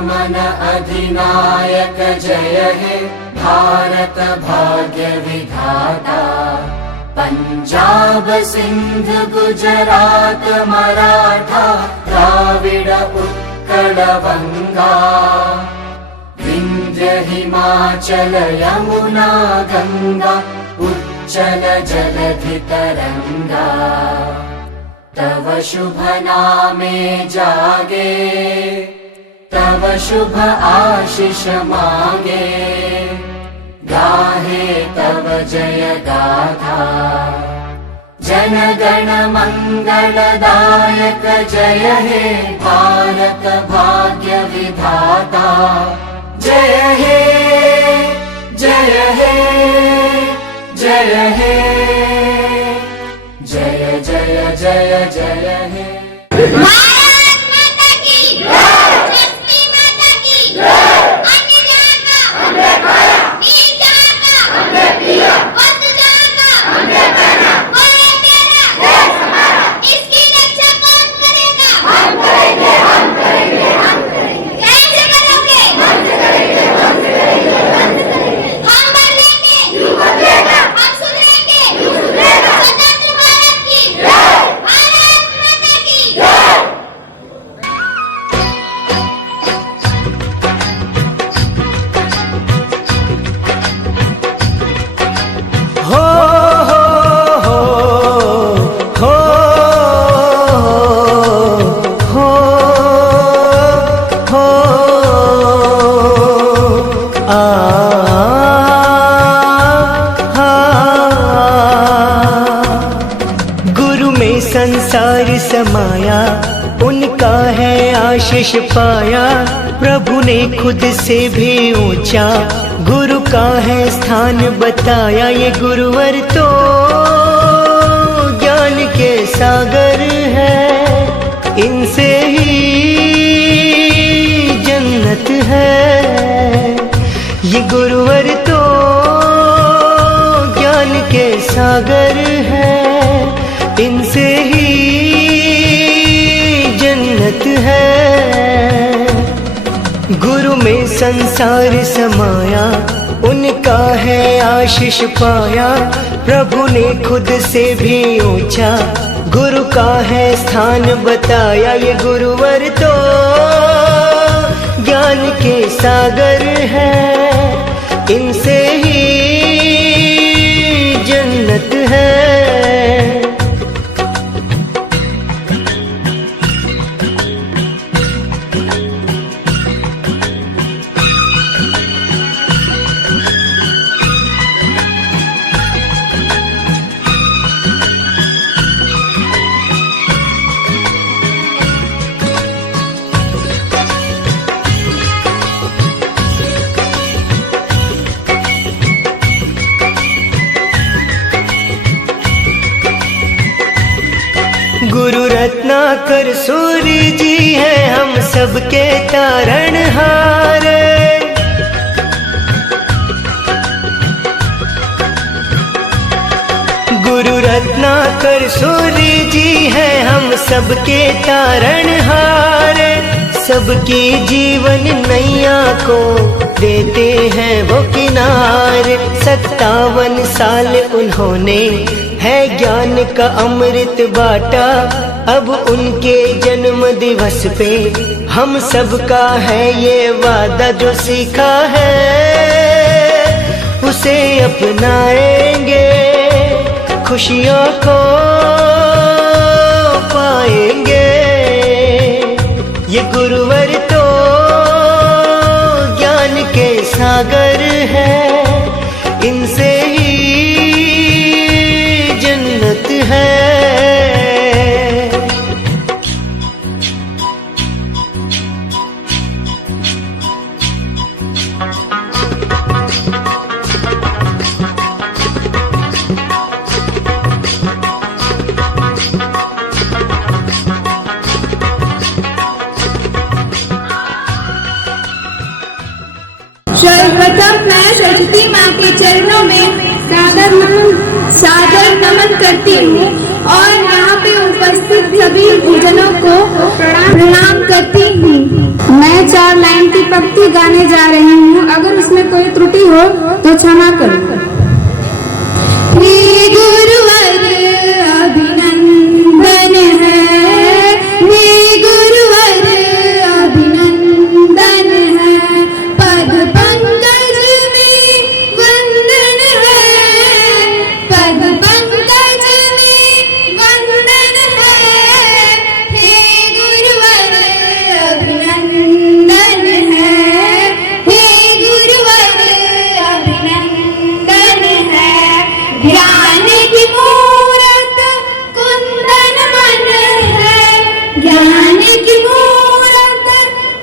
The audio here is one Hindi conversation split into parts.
मन अधिनायक जय हे भारत भाग्य विधाता। पंजाब सिंध गुजरात मराठा द्राविड उत्कल बंगा। विंध्य हिमाचल यमुना गंगा उच्चल जलधि तरंगा। तव शुभ नामे जागे तव शुभ आशीष मांगे। गाहे तव जय गाथा जन गण मंगलदायक जय हे भारत भाग्य विधाता। जय हे जय हे जय हे जय जय जय जय हे। भारत माता की जय, लक्ष्मी माता की जय। अन्न जागा हमने खाया, नीर जागा हमने पिया, वस्त्र जागा हमने पहना। बोले तेरा देश हमारा, इसकी रक्षा कौन करेगा? हम करेंगे हम करेंगे हम करेंगे। कैसे करोगे? हमसे करेंगे हमसे करेंगे हमसे करेंगे। हम बदलेंगे यूं बदलेगा, हम सुधरेंगे यूं सुधरेगा। स्वतंत्र भारत की जय, भारत माता की जय। हो हो हो हो हो हो आ गुरु में संसार समाया, उनका है आशीष पाया। प्रभु ने खुद से भी ऊंचा गुरु का है स्थान बताया। ये गुरुवर तो ज्ञान के सागर है, इनसे ही जन्नत है। ये गुरुवर तो ज्ञान के सागर है, इनसे ही जन्नत है। गुरु में संसार समाया, उनका है आशीष पाया। प्रभु ने खुद से भी ऊंचा गुरु का है स्थान बताया। ये गुरुवर तो ज्ञान के सागर है, इनसे ही जन्नत है। गुरु रत्नाकर सूर्य जी है हम सबके तारणहार। गुरु रत्नाकर सूर्य जी है हम सबके तारणहार। सबकी जीवन नैया को देते हैं वो किनारे। 57 साल उन्होंने है ज्ञान का अमृत बाटा। अब उनके जन्म दिवस पे हम सबका है ये वादा। जो सीखा है उसे अपनाएंगे, खुशियों को पाएंगे। ये गुरुवर तो ज्ञान के सागर है, इनसे ही जन्नत है। सर्वप्रथम मैं सरस्वती माँ के चरणों में सादर नमन करती हूँ और यहाँ पे उपस्थित सभी गुरुजनों को प्रणाम करती हूँ। मैं 4 लाइन की पंक्ति गाने जा रही हूँ। अगर उसमें कोई त्रुटि हो तो क्षमा करो। हे गुरुवर अभिनंदन है, हे गुरुवर अभिनंदन है, पद पंकज में वंदन है, पद पंकज में वंदन है, हे गुरुवर अभिनंदन है, हे गुरुवर अभिनंदन है। ज्ञान की मूरत कुंदन मन है, ज्ञान की मूरत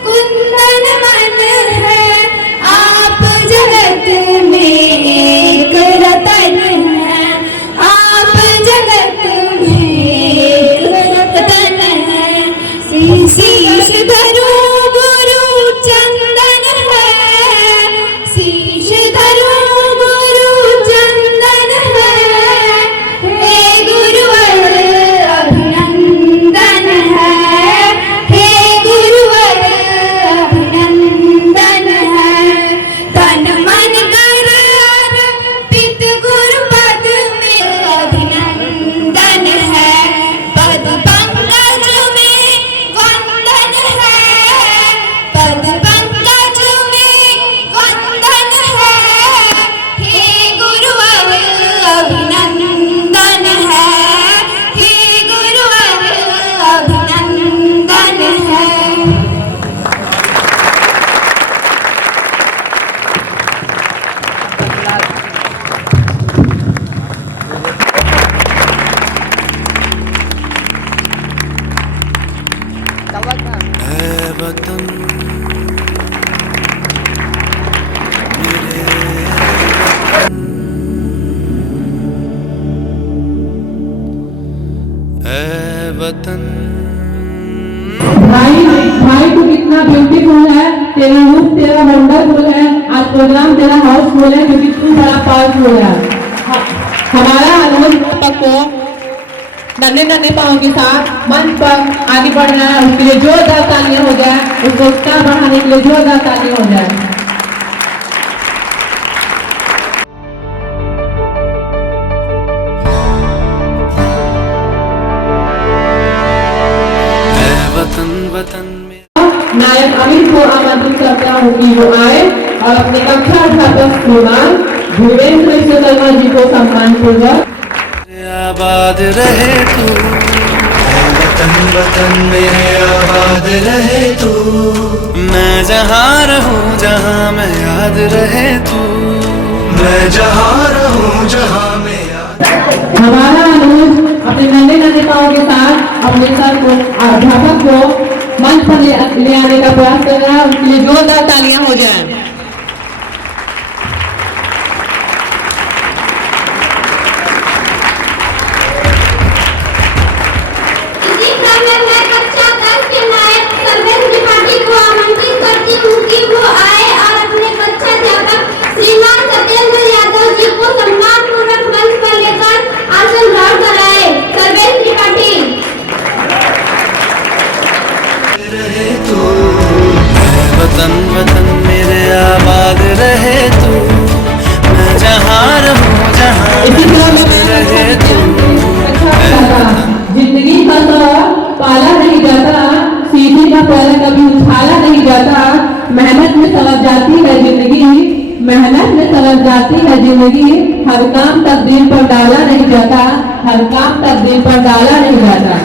कुंदन मन है, आप जगत में एक रतन है, आप जगत में एक रतन है। शीश धरो गुरु चंदन है, शीश धरो गुरु चंदन है, हे गुरुवर अभिनंदन है, हे गुरुवर अभिनंदन है। तन मन कर अर्पित गुरुपद में अभिनंदन है, पद पंकज में वंदन है, पद पंकज में वंदन है, हे गुरुवर अभिनंदन है, हे गुरुवर अभिनंदन है। ऐ वतन ऐ वतन भाई भाई तू कितना ब्यूटीफुल है, तेरा रूप तेरा वंडरफुल है। आज प्रोग्राम तेरा हाउसफुल है क्योंकि तू बड़ा पावरफुल है। हमारा अनुरोध को नन्हे नन्हे पाँव के साथ मंच पर आगे बढ़ना है। उसके लिए जोरदार तालियां हो जाए, उसको उत्साह बढ़ाने के लिए जोरदार तालियां हो जाए। ऐ वतन वतन में नायक अमित को आमंत्रित करता हूँ कि वो आए और अपने कक्षा अध्यापक श्रीमान भूपेंद्र विश्वकर्मा जी को सम्मान पूर्वक आबाद रहे तू, वतन वतन मेरे आबाद रहे तू, मैं जहाँ रहूँ जहाँ मैं याद रहे तू, मैं जहाँ रहूँ जहाँ मैं याद। हमारा अनुरोध अपने नन्हे नन्हे पाँव के साथ अपने सर को अध्यापक को मंच पर ले आने का प्रयास कर रहा है। उसके लिए जोरदार तालियां हो जाएं। इसी क्रम में मैं कक्षा 10 के नायक सर्वेश त्रिपाठी को आमंत्रित करती हूँ कि वो आए और अपने कक्षा अध्यापक श्रीमान सत्येंद्र यादव जी को सम्मान पूर्वक मंच पर लेकर आसन ग्रहण कराए। सर्वेश त्रिपाठी। रहे तू, ऐ वतन वतन मेरे आबाद रहे तू, मैं जहाँ रहूँ जहाँ रहे तू। जिंदगी का तो पाला नहीं जाता, सीढ़ी का पैर कभी उछाला नहीं जाता। मेहनत में सवर जाती है जिंदगी, मेहनत में सवर जाती है जिंदगी। हर काम तकदीर पर डाला नहीं जाता, हर काम तकदीर पर डाला नहीं जाता।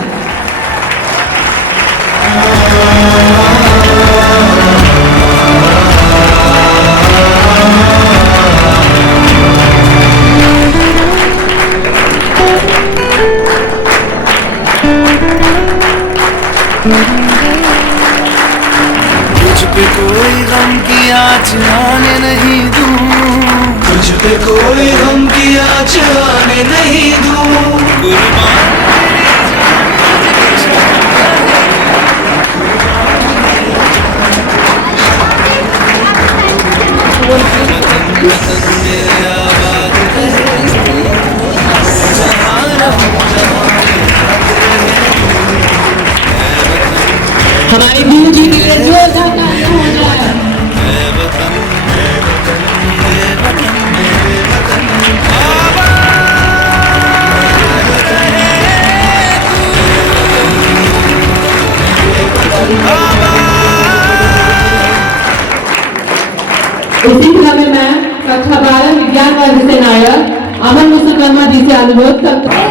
तुझ पे कोई गम की आँच आने नहीं दूँ, तुझ पे कोई गम की आँच आने नहीं दूँ। कुर्बान हमारे गुरु जी के लिए जोरदार तालियां हो जाए। है वतन, है वतन, है वतन, मेरे वतन। आबाद रहे तू, आबाद। इसी क्रम में मैं कक्षा 12 विज्ञान वर्ग से नायक अमन विश्वकर्मा जी से अनुरोध करता हूँ।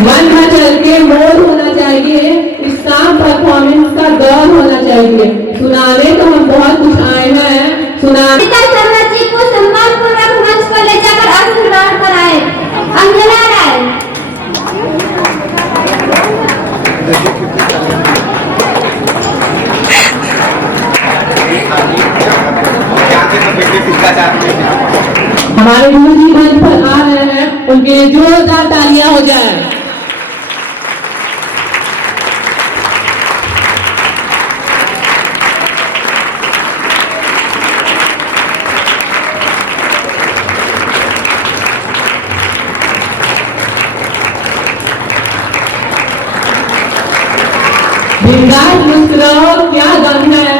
मन में चल के मोड़ होना चाहिए, इस काम परफॉर्मेंस का दौर होना चाहिए। सुनाने तो हम बहुत कुछ आए हैं, सुनाने पिता शर्मा जी को सम्मानपूर्वक मंच पर ले जाकर आसन ग्रहण कराए। अंजना राय। हमारे गुरु जी मंच पर आ रहे हैं, उनके लिए जोरदार तालियां हो जाए। बिंदास मुस्कुराओ क्या गम है,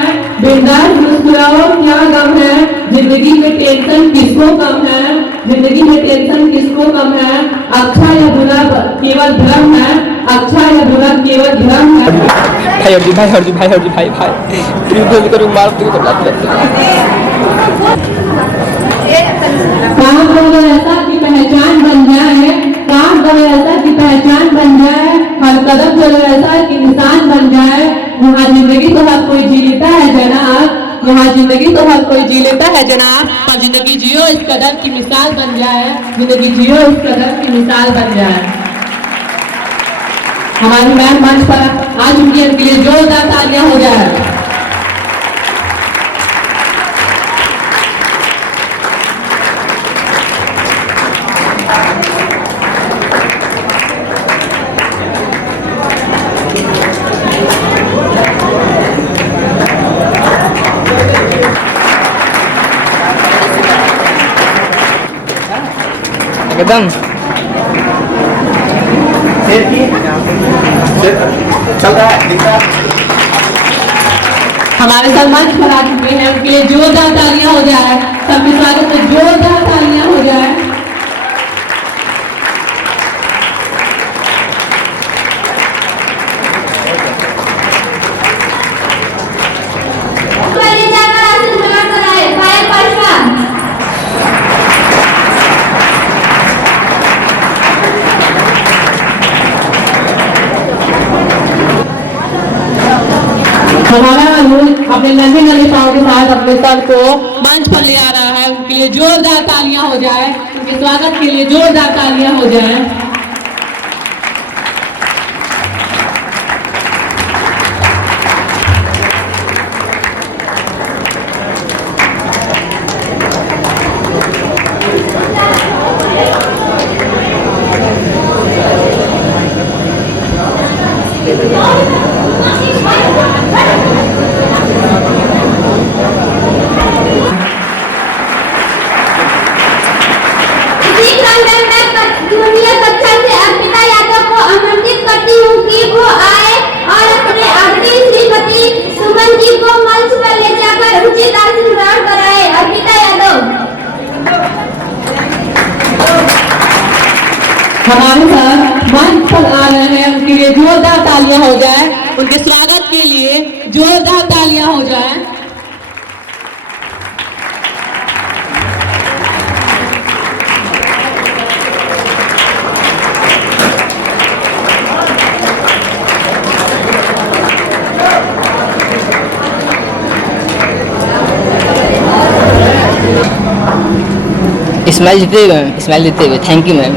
बिंदास मुस्कुराओ क्या गम है, जिंदगी में टेंशन किसको कम है, जिंदगी में टेंशन किसको कम है, अच्छा या बुरा केवल भ्रम है, अच्छा या बुरा केवल भ्रम है। भाई हरजी भाई हरजी भाई हरजी भाई भाई ट्रिपल करूँ मार तो काम करो ऐसा की पहचान बन जाए, काम करो ऐसा की पहचान बन जाए, हर कदम चलो ऐसा कि निशान बन जाए। यहाँ जिंदगी तो हर कोई जी लेता है जनाब, यहाँ जिंदगी तो हर कोई जी लेता है जनाब, पर जिंदगी जियो इस कदर की मिसाल बन जाए, जिंदगी जियो इस कदर की मिसाल बन जाए। हमारी मैम मंच पर आ चुकी है, उनके लिए जोरदार तालियां हो जाए। एकदम चल रहा है, दिख रहा है। हमारे साथ मंच पर आ चुके हैं, उनके लिए जोरदार तालियां हो जाए। सबके स्वागत में जोरदार तालियां हो जाए। ले जाकर आसन ग्रहण कराए। पायल पासवान। हमारा अनुरोध अपने नन्हे नन्हे पाँव के साथ अपने सर को मंच पर ले आ रहा है, उनके लिए जोरदार तालियां हो जाए। उनके स्वागत के लिए जोरदार तालियां हो जाए। इसी क्रम में मैं जूनियर कक्षा से अर्पिता यादव को आमंत्रित करती हूँ कि वो आए और अपने आदरणीय श्रीमती सुमन जी को मंच पर ले जाकर उचित आसन ग्रहण कराए। अर्पिता यादव। हमारे साथ मंच पर आ रहे हैं, उनके लिए जोरदार तालियां हो जाए। उनके स्वागत के लिए जोरदार तालियां हो जाए। स्माइल देते हुए थैंक यू मैम।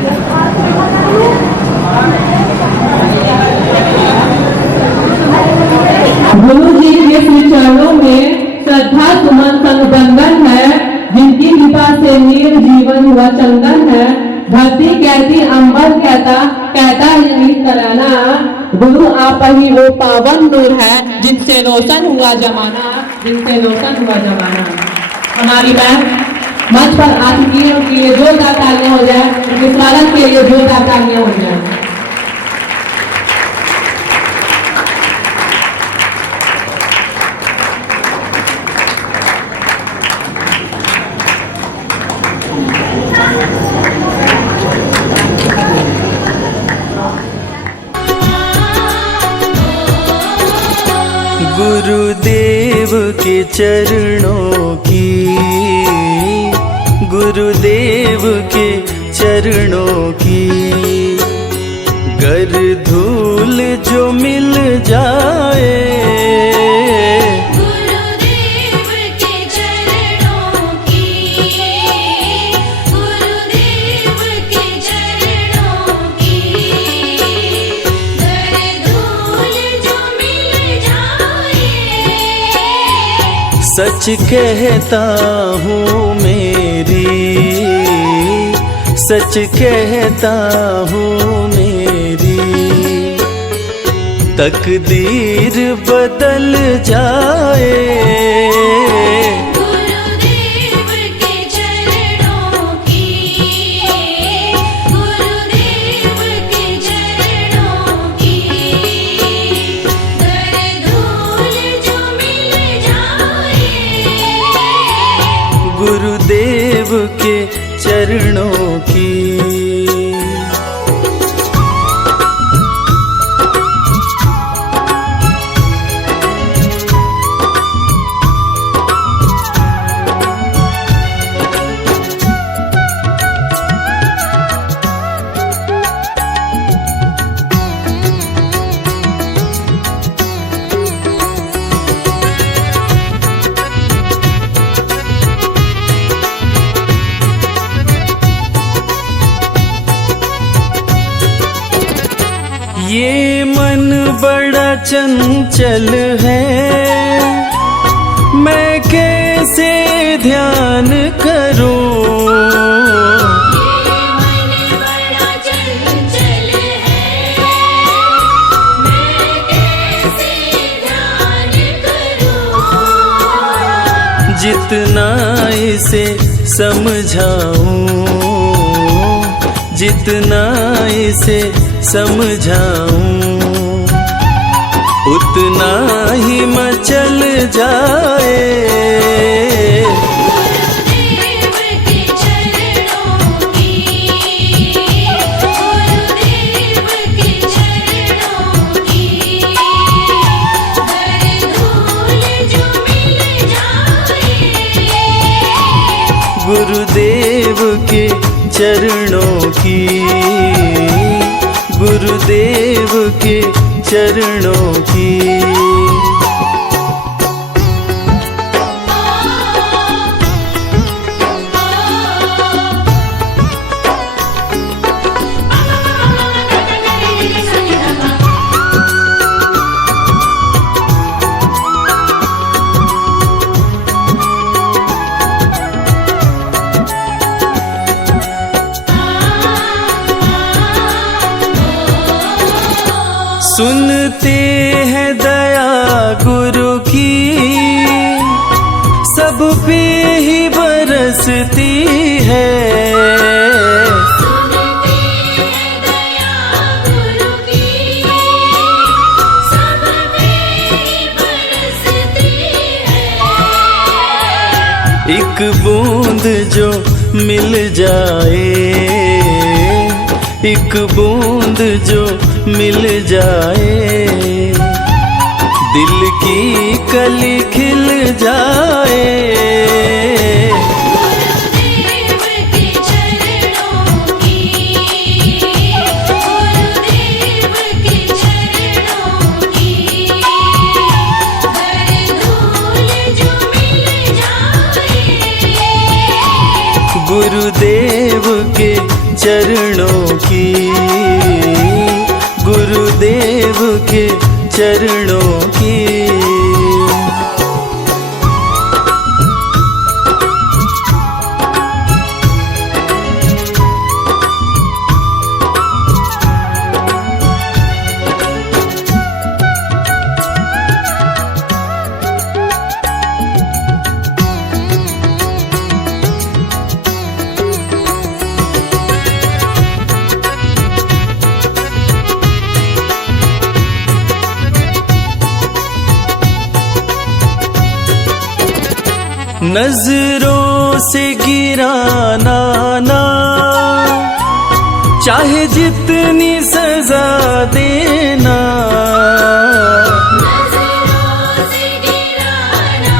गुरु जी के श्री चरणों में श्रद्धा सुमन संबंधन है, जिनकी कृपा से नीर फिर जीवन हुआ चंदन है। धरती कहती अंबर कहता, कहता यही तराना, गुरु आप ही वो पावन नूर है जिनसे रोशन हुआ जमाना, जिनसे रोशन हुआ जमाना। हमारी बहन मंच पर आ चुकी है, उनके लिए जोरदार तालियां हो जाए, उनके स्वागत के लिए जोरदार तालियां हो जाए। गुरुदेव के चरणों की, गुरुदेव के चरणों की गर धूल जो मिल जाए, गुरुदेव के चरणों की, गुरुदेव के चरणों की गर धूल जो मिल जाए। सच कहता हूँ मेरी, सच कहता हूँ मेरी तकदीर बदल जाए। गुरुदेव के चरणों की, गुरुदेव के चरणों की गर धूल जो मिल जाए। गुरुदेव के चरणों की। ये मन बड़ा चंचल है, मैं कैसे ध्यान करूं। ये मन बड़ा चंचल है, मैं कैसे ध्यान करूं। जितना इसे समझाऊं, जितना इसे समझाऊं उतना ही मचल जाए। गुरुदेव के चरणों की, गुरुदेव के चरणों की गर धूल जो मिल जाए। गुरुदेव के चरणों की, गुरुदेव के चरणों की। सुनते हैं दया गुरु की, सब पे ही बरसती है। सुनते हैं दया गुरु की, सब पे ही बरसती है। एक बूंद जो मिल जाए, एक बूंद जो मिल जाए, दिल की कली खिल जाए। गुरुदेव के चरणों की, गुरुदेव के चरणों की गर धूल जो मिल जाए। गुरुदेव के चरणों की, गुरुदेव के चरणों की। नजरों से गिराना ना, चाहे जितनी सजा देना। नजरों से गिराना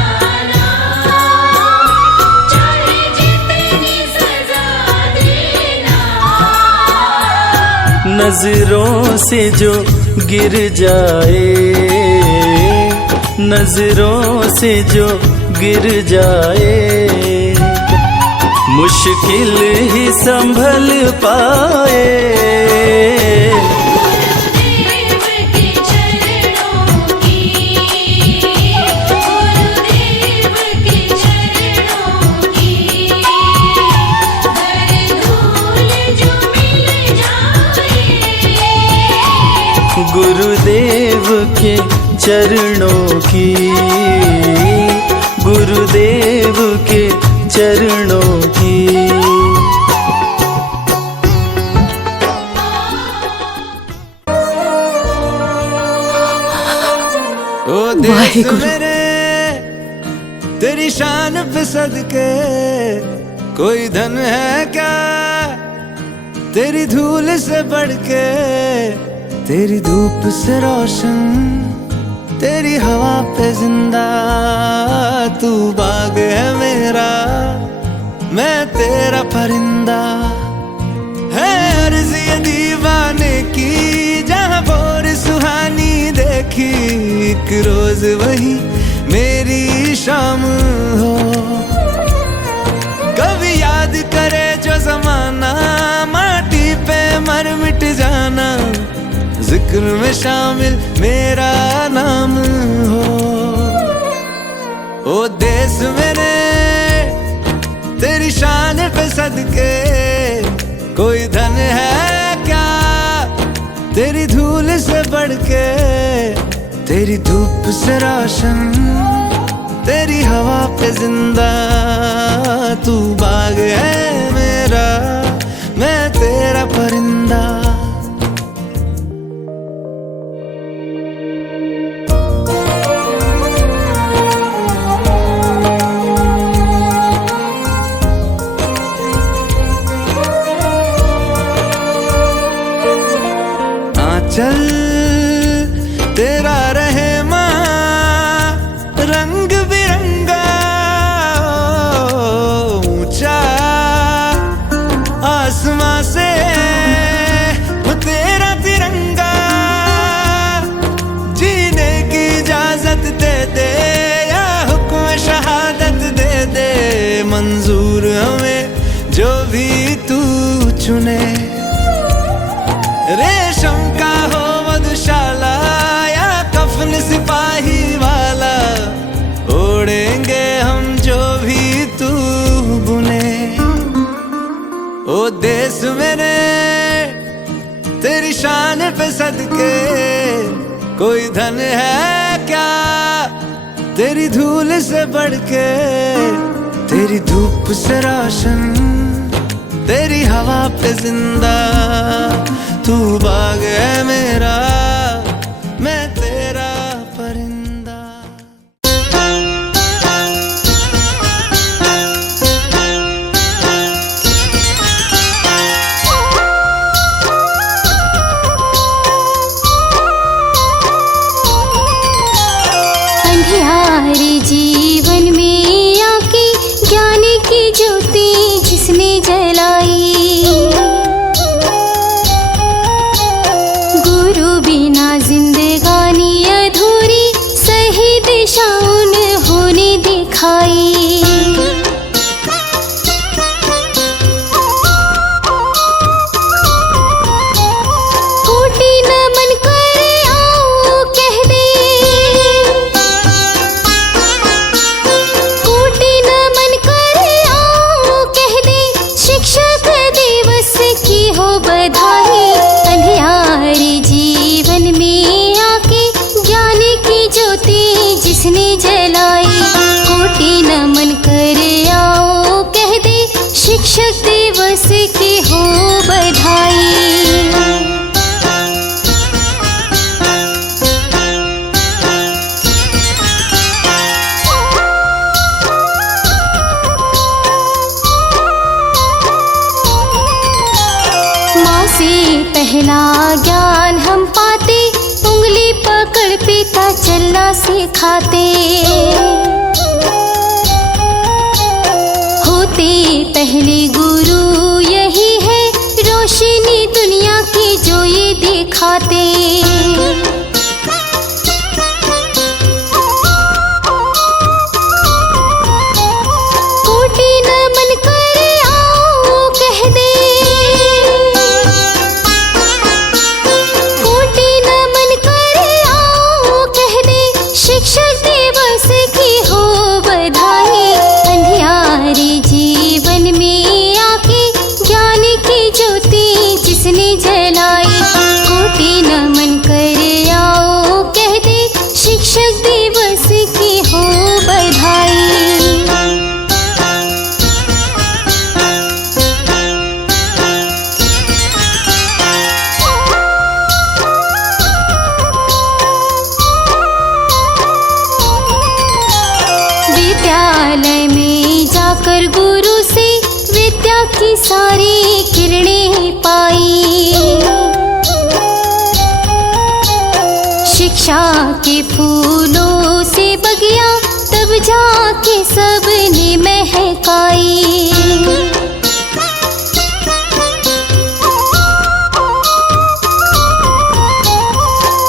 ना, चाहे जितनी सजा देना। नजरों से जो गिर जाए, नजरों से जो गिर जाए, मुश्किल ही संभल पाए। गुरुदेव के चरणों की, गुरुदेव के चरणों की, हर धूल जो मिल जाए। गुरुदेव के चरणों की, गुरुदेव के चरणों की। ओ देश मेरे तेरी शान पे सदके, कोई धन है क्या तेरी धूल से बढ़ के। तेरी धूप से रोशन, तेरी हवा पे जिंदा, तू बाग है मेरा, मैं तेरा परिंदा। है अर्ज़ ये दीवाने की, जहाँ भोर सुहानी देखी, एक रोज वही मेरी शाम हो। कभी याद करे जो जमाना, माटी पे मर मिट जाना, जिक्र में शामिल मेरा नाम हो। ओ देश मेरे तेरी शान पे सदके, कोई धन है क्या तेरी धूल से बढ़ के। तेरी धूप से रोशन, तेरी हवा पे जिंदा, तू बाग है मेरा, मैं तेरा परिंदा। चल तेरा रहे माँ रंग बिरंगा, ऊंचा आसमां से वो तेरा तिरंगा। जीने की इजाजत दे दे, या हुक्म शहादत दे दे, मंजूर हमें जो भी तू चुने। रेशम का हो मधुशाला, या कफन सिपाही वाला, ओढ़ेंगे हम जो भी तू बुने। ओ देश मेरे तेरी शान पे सदके, कोई धन है क्या तेरी धूल से बढ़ के। तेरी धूप से रोशन, तेरी हवा पे जिंदा, तू बाग है मेरा, मैं तेरा परिंदा। अंधियारे जीवन में आके ज्ञान की ज्योति जिसने जलाई, गुरु बिना जिंदगानी अधूरी, सही दिशा उन्होंने दिखाई। कोटि नमन कर आओ कह दे, कोटि नमन कर आओ कह दे, शिक्षक दिवस की हो बधाई। अंधियारे जीवन में आके ज्ञान की ज्योति जिसने जलाई, कोटि नमन कर आओ कह दे, शिक्षक दिवस की हो बधाई। पहला ज्ञान हम पाते, उंगली पकड़ पिता चलना सिखाते। होते पहले गुरु यही है, रोशनी दुनिया की जो ये दिखाते। कोटि नमन कर आओ कह दे, कोटि नमन कर आओ कह दे, शिक्षक दिवस की हो बधाई। अंधियारे जीवन में आके ज्ञान की ज्योति जिसने जलाई, कोटि नमन कर आओ कह दे, शिक्षक दिवस की हो बधाई। विद्यालय में जाकर गुरु से विद्या की सारी किरणें पाई। शिक्षा के फूलों से बगिया तब जाके सबने महकाई।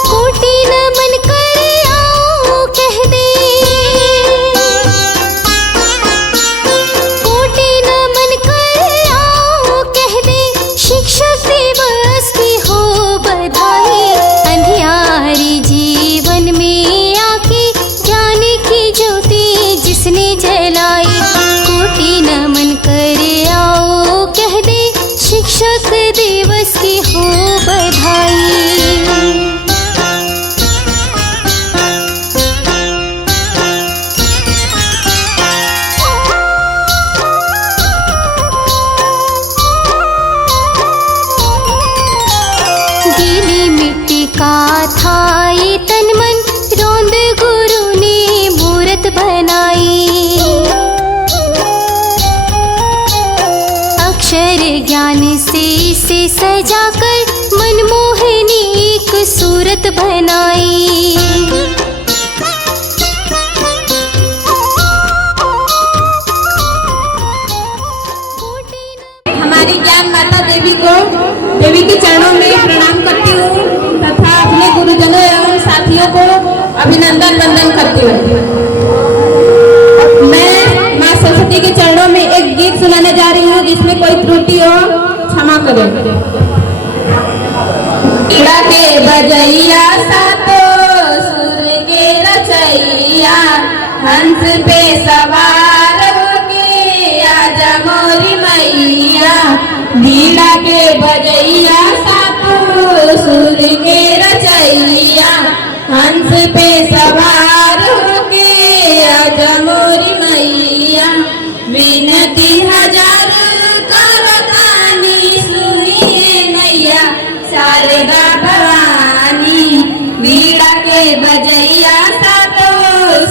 कोटि नमन कर आओ कह दे, कोटि नमन कर आओ कह दे, शिक्षक दिवस की हो बधाई। अंधियारे जीवन में आके ज्ञान की ज्योति जिसने जलाई, कोटि नमन कर आओ कह दे, शिक्षक दिवस की हो बधाई। गीली मिट्टी का था ये तन मन, रोंद गुरु ने मूरत बनाई। अक्षर ज्ञान से इसे सजाकर मनमोहनी एक सूरत बनाई। हमारी ज्ञान माता देवी को देवी के चरणों में प्रणाम करती हूँ तथा अपने गुरुजनों एवं साथियों को अभिनंदन वंदन करती हूँ। मैं माँ सरस्वती के चरणों में एक गीत सुनाने जा रही हूँ, जिसमें कोई त्रुटि हो क्षमा करें। के बजैया सातो सुर के रचैया, हंस पे सवार होके आजा मोरी मैया। बीड़ा के बजैया सातो सुर के रचैया, हंस पे सवार होके आजा मोरी मैया। विनती हजार करतानी सुनिए मैया, शारदा भवानी। बीड़ा के बजैया सातो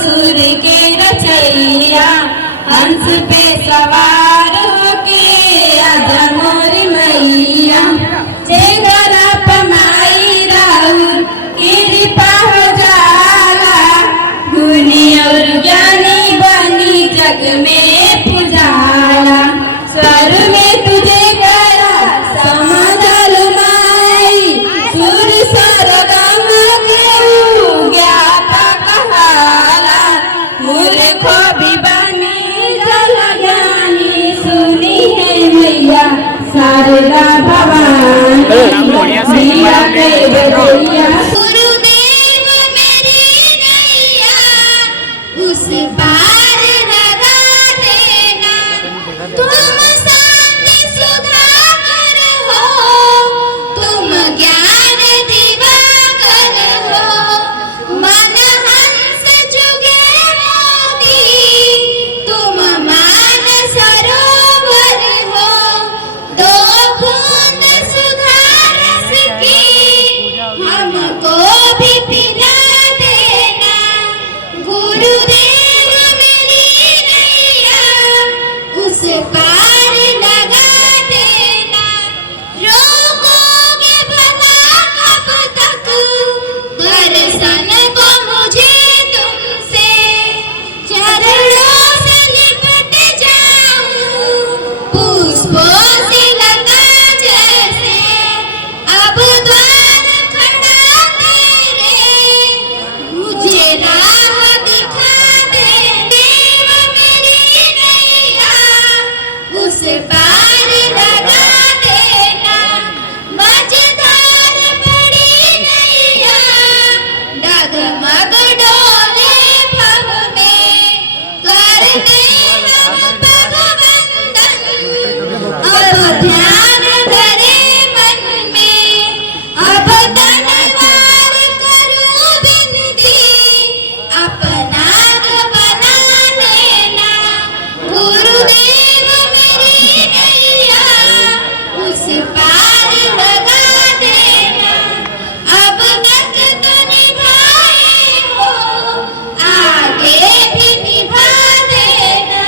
सुर के रचैया, हंस पे सवार होके आजा मोरी मैया। चेहरा पमाई राहुल कृपा हो जाला, गुनी और ज्ञानी बनी जग में पुजाला। स्वर में तुझे करा समझल माई, सुर सरगम के ज्ञाता कहाला। मूर्खो भी बनी जल ज्ञानी, सुनी है मैया शारदा भवानी। बीड़ा के बजैया गुरुदेव मेरी नैया उस पार लगा देना। तुम शांति सुधाकर हो, तुम ज्ञान दिवाकर हो। मन हंस जुगे मोती, तुम मान सरोवर हो। दो बूंद सुधार सकी हमको पार लगा देना। मझधार बड़ी नैया डगमग डोले भव में, कर दे हम भगवंदन। अब ध्यान धरे मन में, अब तनवार करूं विनती, अपना बना लेना। गुरुदेव मेरी नैया उस पार लगा देना। अब तक तो निभाए हो, आगे भी निभा देना।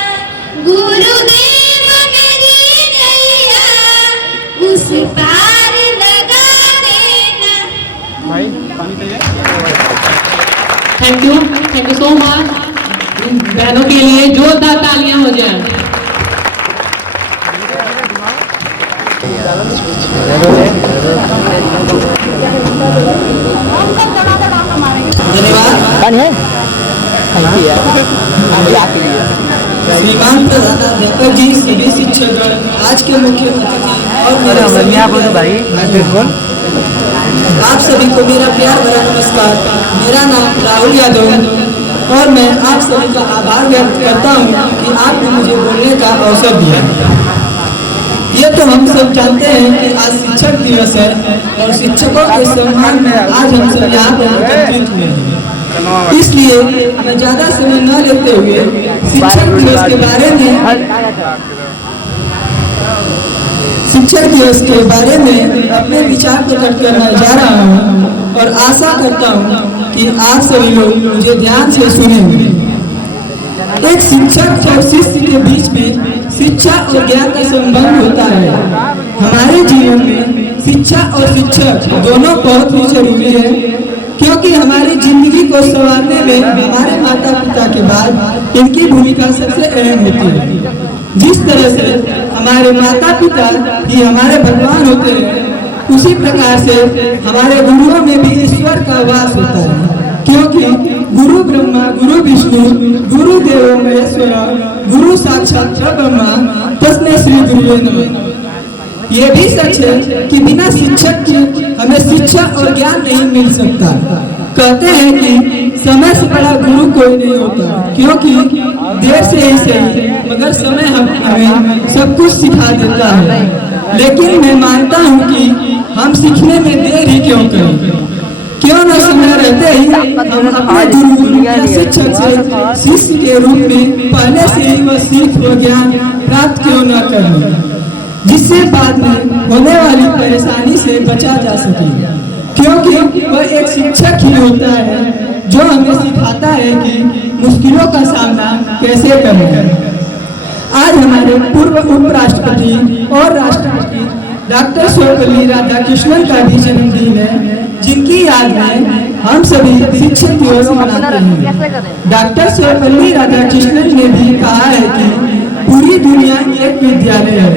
गुरुदेव मेरी नैया उस पार लगा देना। Thank you so much. इन बहनों के लिए जोरदार तालियां हो जाए। श्रीमान प्रधानाध्यापक जी, सभी शिक्षकगण, आज के मुख्य अतिथि और मेरे सभी आप सभी को मेरा प्यार भरा नमस्कार। मेरा नाम राहुल यादव है और मैं आप सभी का आभार व्यक्त करता हूँ कि आपने मुझे बोलने का अवसर दिया। ये तो हम सब जानते हैं कि आज शिक्षक दिवस है और शिक्षकों के सम्मान में आज हम सब यहाँ पर एकत्रित हुए हैं। इसलिए मैं ज्यादा समय न लेते हुए शिक्षक दिवस के बारे में अपने विचार प्रकट करना जा रहा हूँ और आशा करता हूँ कि आप सभी लोग मुझे ध्यान से सुनेंगे। एक शिक्षक और शिष्य के बीच में शिक्षा और ज्ञान का संबंध होता है। हमारे जीवन में शिक्षा और शिक्षक दोनों बहुत ही जरूरी है, क्योंकि हमारी जिंदगी को संवारने में हमारे माता पिता के बाद इनकी भूमिका सबसे अहम होती है। जिस तरह से हमारे माता पिता ही हमारे भगवान होते हैं, उसी प्रकार से हमारे गुरुओं में भी ईश्वर का वास होता है, क्योंकि गुरु ब्रह्मा गुरु विष्णु गुरु देवो महेश्वर गुरु साक्षात ब्रह्मा तस्मै श्री गुरुवे नमः। ये भी सच है कि बिना शिक्षक के हमें शिक्षा और ज्ञान नहीं मिल सकता। कहते हैं कि समय से बड़ा गुरु कोई नहीं होता, क्योंकि देर से ही सही मगर समय हमें सब कुछ सिखा देता है। लेकिन मैं मानता हूँ कि हम सीखने में देर ही क्यों करें। क्यों न समय रहते ही हम अपने गुरु या शिक्षक से शिष्य के रूप में पहले से ही वह सीख व ज्ञान प्राप्त क्यों न करें, जिससे बाद में होने वाली परेशानी से बचा जा सके। क्योंकि वह एक शिक्षक ही होता है जो हमें सिखाता है कि मुश्किलों का सामना कैसे करें। आज हमारे पूर्व उपराष्ट्रपति और राष्ट्रपति डॉक्टर सर्वपल्ली राधाकृष्णन का भी जन्मदिन है, जिनकी याद में हम सभी शिक्षक दिवस मनाते हैं। डॉक्टर सर्वपल्ली राधाकृष्णन ने भी कहा है कि पूरी दुनिया एक विद्यालय है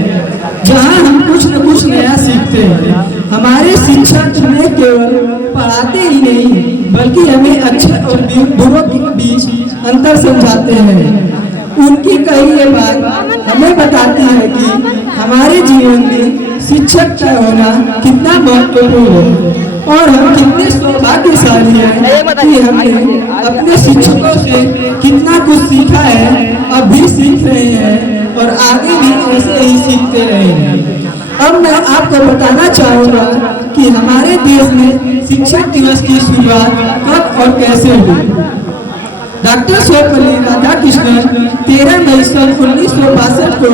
जहाँ हम कुछ न कुछ नया सीखते हैं। हमारे शिक्षक हमें केवल पढ़ाते ही नहीं बल्कि हमें अच्छे और बुरों के बीच अंतर समझाते हैं। उनकी कही ये बात हमें बताती है कि हमारे जीवन में शिक्षक का होना कितना महत्वपूर्ण है और हम कितने सौभाग्यशाली हैं कि हमने अपने शिक्षकों से कितना कुछ सीखा है, अब भी सीख रहे हैं और आगे भी ऐसे ही सीखते रहेंगे। अब मैं आपको बताना चाहूँगा कि हमारे देश में शिक्षक दिवस की शुरुआत कब और कैसे हुई। डॉक्टर सर्वपल्ली राधाकृष्णन 13 मई सन 1962 को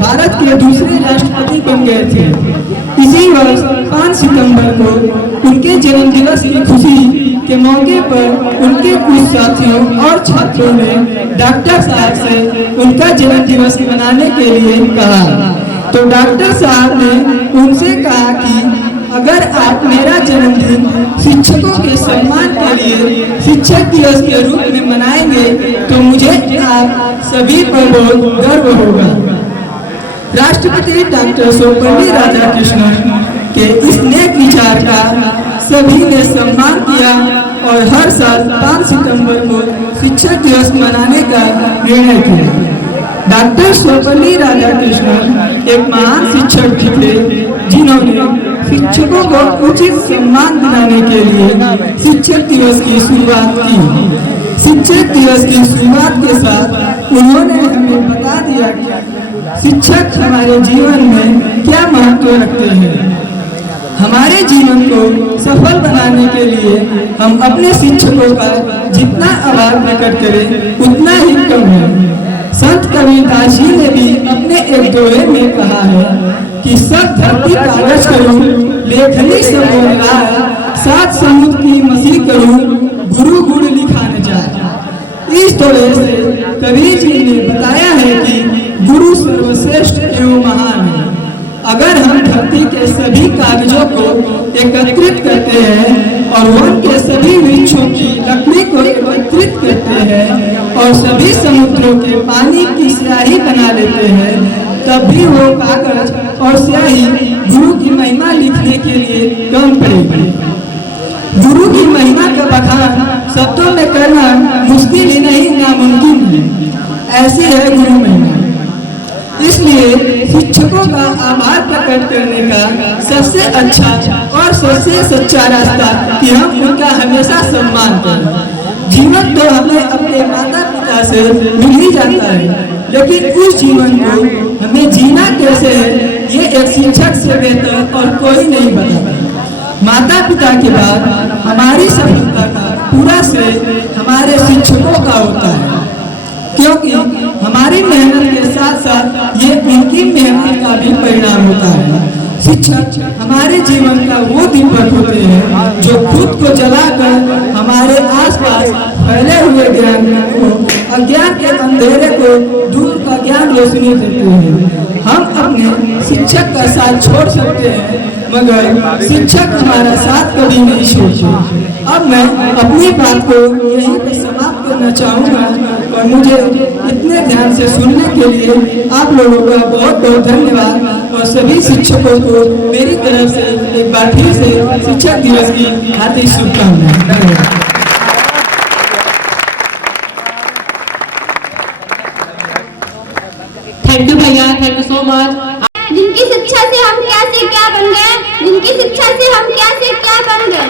भारत के दूसरे राष्ट्रपति बन गए थे। इसी वर्ष 5 सितंबर को उनके जन्म दिवस की खुशी के मौके पर उनके कुछ साथियों और छात्रों ने डॉक्टर साहब से उनका जन्म दिवस मनाने के लिए कहा। तो डॉक्टर साहब ने उनसे कहा कि अगर आप मेरा जन्मदिन शिक्षकों के सम्मान के लिए शिक्षक दिवस के रूप में मनाएंगे तो मुझे आप सभी पर बहुत गर्व होगा। राष्ट्रपति डॉक्टर सर्वपल्ली राधाकृष्णन के इस नेक विचार का सभी ने सम्मान किया और हर साल 5 सितंबर को शिक्षक दिवस मनाने का निर्णय किया। डॉक्टर सर्वपल्ली राधाकृष्णन एक महान शिक्षक जी थे जिन्होंने शिक्षकों को उचित सम्मान दिलाने के लिए शिक्षक दिवस की शुरुआत की। शिक्षक दिवस की शुरुआत के साथ उन्होंने हमें बता दिया कि शिक्षक हमारे जीवन में क्या महत्व रखते हैं। हमारे जीवन को सफल बनाने के लिए हम अपने शिक्षकों का जितना आभार प्रकट करें उतना ही कम है। संत कबीरदास जी ने भी अपने एक दोहे में कहा है कि सब धरती कागज करूं, लेखनी सब राय, सात समुद्र की मसी करूं, गुरु गुण लिखा न जाए। इस दोहे से कबीर जी ने बताया है कि गुरु सर्वश्रेष्ठ एवं महान है। अगर हम धरती के सभी कागजों को एकत्रित करते हैं और वन के सभी वृक्षों की लकड़ी को एकत्रित करते हैं और सभी समुद्रों के पानी की स्याही बना लेते हैं, तब भी वो कागज और स्याही गुरु की महिमा लिखने के लिए कम पड़ेगी। गुरु की महिमा का बखान शब्दों में करना मुश्किल ही नहीं, नामुमकिन है। ऐसी है गुरु महिमा। इसलिए शिक्षकों का आभार प्रकट करने का सबसे अच्छा और सबसे सच्चा रास्ता कि हम उनका हमेशा सम्मान करें। जीवन तो हमें अपने माता पिता से मिल ही जाता है, लेकिन उस जीवन को हमें जीना कैसे है ये एक शिक्षक से बेहतर और कोई नहीं बताता। माता पिता के बाद हमारी सफलता का पूरा श्रेय हमारे शिक्षकों का होता है, क्योंकि हमारी मेहनत के साथ साथ ये उनकी मेहनत का भी परिणाम होता है। शिक्षक हमारे जीवन का वो दीपक होते हैं जो खुद को जलाकर हमारे आसपास फैले हुए ज्ञान को, अज्ञान के अंधेरे को दूर का ज्ञान रोशनी देते हैं। हम अपने शिक्षक का साथ छोड़ सकते हैं, मगर शिक्षक हमारा साथ कभी नहीं छोड़ते। अब मैं अपनी बात को यहीं पर समाप्त करना चाहूँगा और मुझे इतने ध्यान से सुनने के लिए आप लोगों का बहुत बहुत धन्यवाद और सभी शिक्षकों को मेरी तरफ से एक बार फिर से शिक्षक दिवस की हार्दिक शुभकामनाएं। थैंक यू भैया, थैंक यू सो मच। जिनकी शिक्षा से हम क्या से क्या बन गए, जिनकी शिक्षा से हम क्या से क्या बन गए।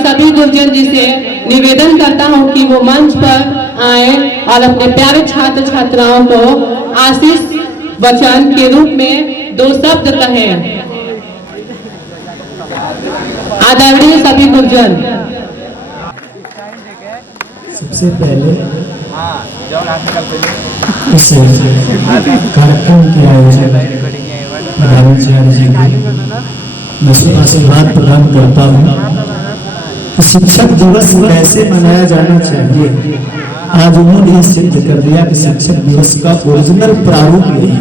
सभी गुरुजन जी से निवेदन करता हूँ कि वो मंच पर आए और अपने प्यारे छात्र छात्राओं को आशीष वचन के रूप में 2 शब्द कहें। आदरणीय सभी गुरुजन, सबसे पहले इस कार्यक्रम के आयोजन प्रधानाचार्य जी को मैं आशीर्वाद प्रदान करता हूँ। शिक्षक दिवस कैसे मनाया जाना चाहिए, आज उन्होंने ये सिद्ध कर दिया कि शिक्षक दिवस का ओरिजिनल प्रारूप यही है।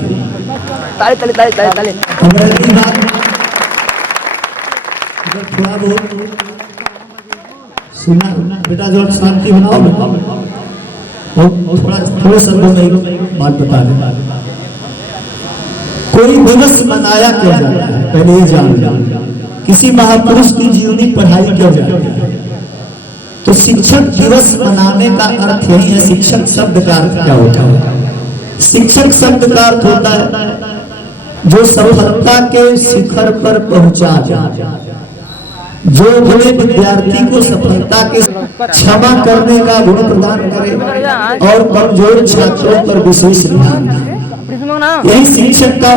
अगर थोड़ा बहुत सुना बेटा, जो शांति बनाओ थोड़े शब्दों में बात बता दें। कोई दिवस मनाया क्या जाता है, पहले ये जान लो। किसी महापुरुष की जीवनी पढ़ाई क्यों जाती है, तो शिक्षक दिवस मनाने का अर्थ यही है। शिक्षक शब्द का अर्थ क्या होता है? शिक्षक शब्द का अर्थ होता है जो सफलता के शिखर पर पहुंचा जाए, जो बड़े विद्यार्थी को सफलता के क्षमा करने का गुण प्रदान करे और कमजोर छात्रों पर विशेष ध्यान दें। यही शिक्षक का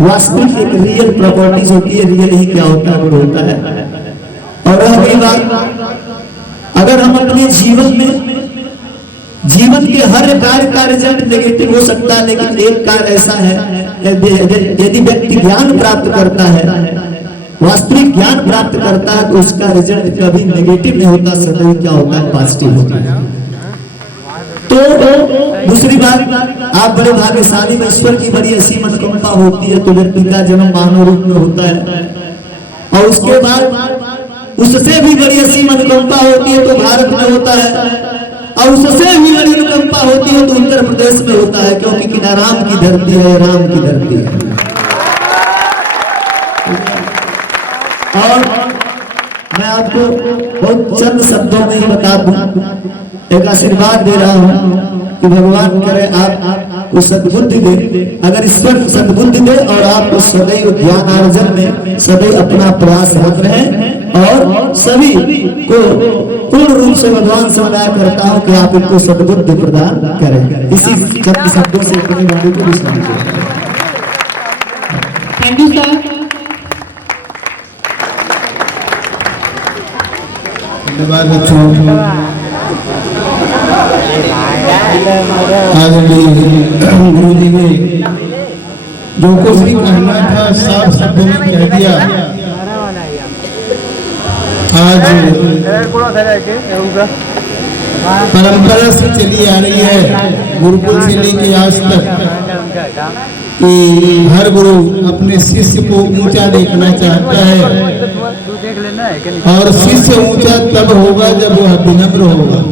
वास्तविक एक रियल प्रॉपर्टीज होती है। रियल ही क्या होता है, वो होता है। और अगली बात, अगर हम अपने जीवन में, जीवन के हर कार्य का रिजल्ट नेगेटिव हो सकता है, लेकिन एक कार्य ऐसा है, यदि व्यक्ति ज्ञान प्राप्त करता है, वास्तविक ज्ञान प्राप्त करता है, तो उसका रिजल्ट कभी नेगेटिव नहीं होता, सदैव क्या होता है, पॉजिटिव होता है। तो दूसरी बात, आप बड़े भाग्यशाली, ईश्वर की बड़ी ऐसी मनोकामना होती है तो व्यक्ति का जन्म मानव रूप में होता है, और उसके बाद उससे भी बड़ी ऐसी मनोकामना होती है तो भारत में होता है, और उससे भी बड़ी अनुकंपा होती है तो उत्तर प्रदेश में होता है, क्योंकि किना राम की धरती है, राम की धरती है। और मैं आपको बहुत चंद शब्दों में ही बता दूं, एक आशीर्वाद दे रहा हूं कि भगवान करे आप वो सद्बुद्धि दे। अगर ईश्वर सद्बुद्धि दे और आप सदैव ज्ञानार्जन में सदैव अपना प्रयास रख रहे हैं, और सभी को पूर्ण रूप से भगवान से मना करता हूँ कि आप इनको सद्बुद्धि प्रदान करें। इसी शब्दों से अपनी वाणी को विश्राम दें। Thank you sir. धन्यवाद बच्चों। गुरु जी ने जो कुछ भी कहना था साफ शब्दों में कह दिया। आज परंपरा से चली आ रही है गुरुकुल से लेके आज तक कि हर गुरु अपने शिष्य को ऊंचा देखना चाहता है, और शिष्य ऊंचा तब होगा जब वह विनम्र होगा।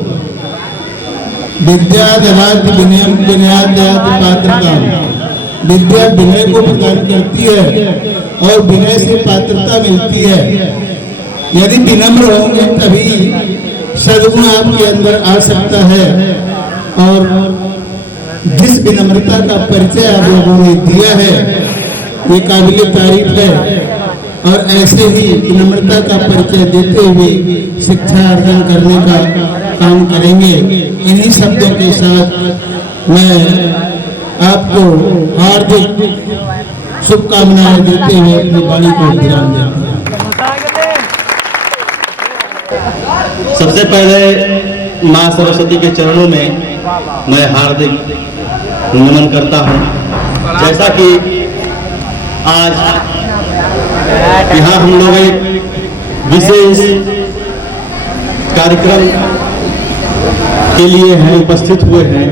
विद्या दयाद विनयम विनयाद दयाद पात्रता। विद्या विनय को प्रदान करती है और विनय से पात्रता मिलती है। यदि विनम्र होंगे तभी सद्गुण आपके अंदर आ सकता है। और जिस विनम्रता का परिचय आप लोगों ने दिया है ये काबिल तारीफ है, और ऐसे ही विनम्रता का परिचय देते हुए शिक्षा अर्जन करने का काम करेंगे। इन्हीं शब्दों के साथ मैं आपको हार्दिक शुभकामनाएं देते हुए अपनी वाणी को विराम देता हूं। सबसे पहले माँ सरस्वती के चरणों में मैं हार्दिक नमन करता हूँ। जैसा कि आज यहाँ हम लोग एक विशेष कार्यक्रम के लिए हैं, उपस्थित हुए हैं।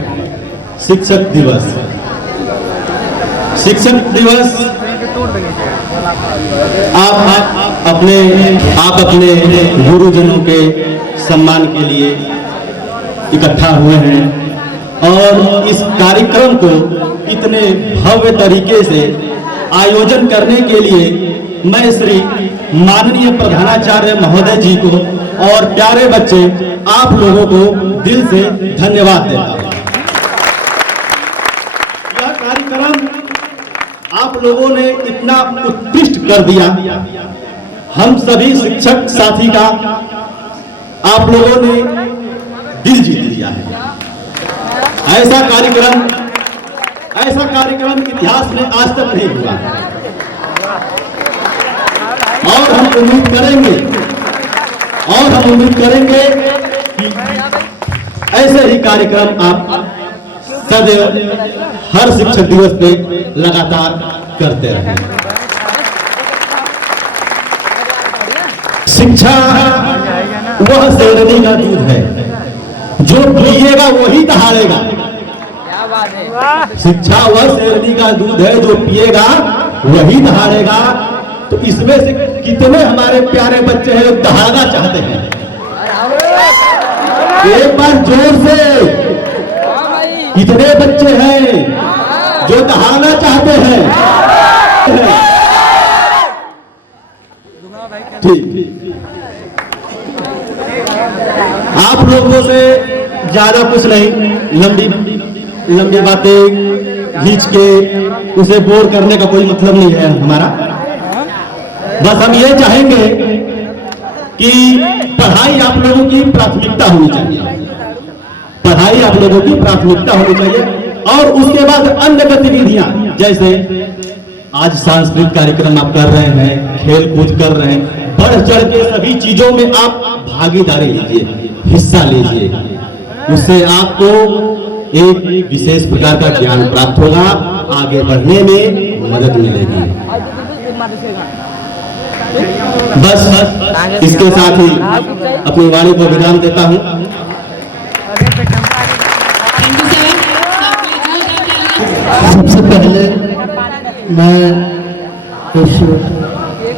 शिक्षक दिवस। शिक्षक दिवस आप अपने गुरुजनों के सम्मान के लिए इकट्ठा हुए हैं, और इस कार्यक्रम को इतने भव्य तरीके से आयोजन करने के लिए मैं श्री माननीय प्रधानाचार्य महोदय जी को और प्यारे बच्चे आप लोगों को दिल से धन्यवाद देता हूँ। यह कार्यक्रम आप लोगों ने इतना उत्कृष्ट कर दिया, हम सभी शिक्षक साथी का आप लोगों ने दिल जीत लिया है। ऐसा कार्यक्रम इतिहास में आज तक नहीं हुआ, और हम उम्मीद करेंगे कि ऐसे ही कार्यक्रम आप सदैव हर शिक्षक दिवस पे लगातार करते रहें। शिक्षा वह शेरनी का दूध है, जो पिएगा वही दहाड़ेगा। शिक्षा वह शेरनी का दूध है, जो पिएगा वही दहाड़ेगा। तो इसमें से कितने हमारे प्यारे बच्चे हैं जो दहाड़ना चाहते हैं? एक बार जोर से, कितने बच्चे हैं जो दहाड़ना चाहते हैं? ठीक, आप लोगों से ज्यादा कुछ नहीं, लंबी बातें खींच के उसे बोर करने का कोई मतलब नहीं है हमारा। बस हम ये चाहेंगे कि पढ़ाई आप लोगों की प्राथमिकता होनी चाहिए, पढ़ाई आप लोगों की प्राथमिकता होनी चाहिए, और उसके बाद अन्य गतिविधियां, जैसे आज सांस्कृतिक कार्यक्रम आप कर रहे हैं, खेल कूद कर रहे हैं, बढ़ चढ़ के सभी चीजों में आप भागीदारी लीजिए, हिस्सा लीजिए। उससे आपको एक विशेष प्रकार का ज्ञान प्राप्त होगा, आगे बढ़ने में मदद मिलेगी। बस इसके साथ ही अपनी वाणी को विराम देता हूं। सबसे पहले मैं इस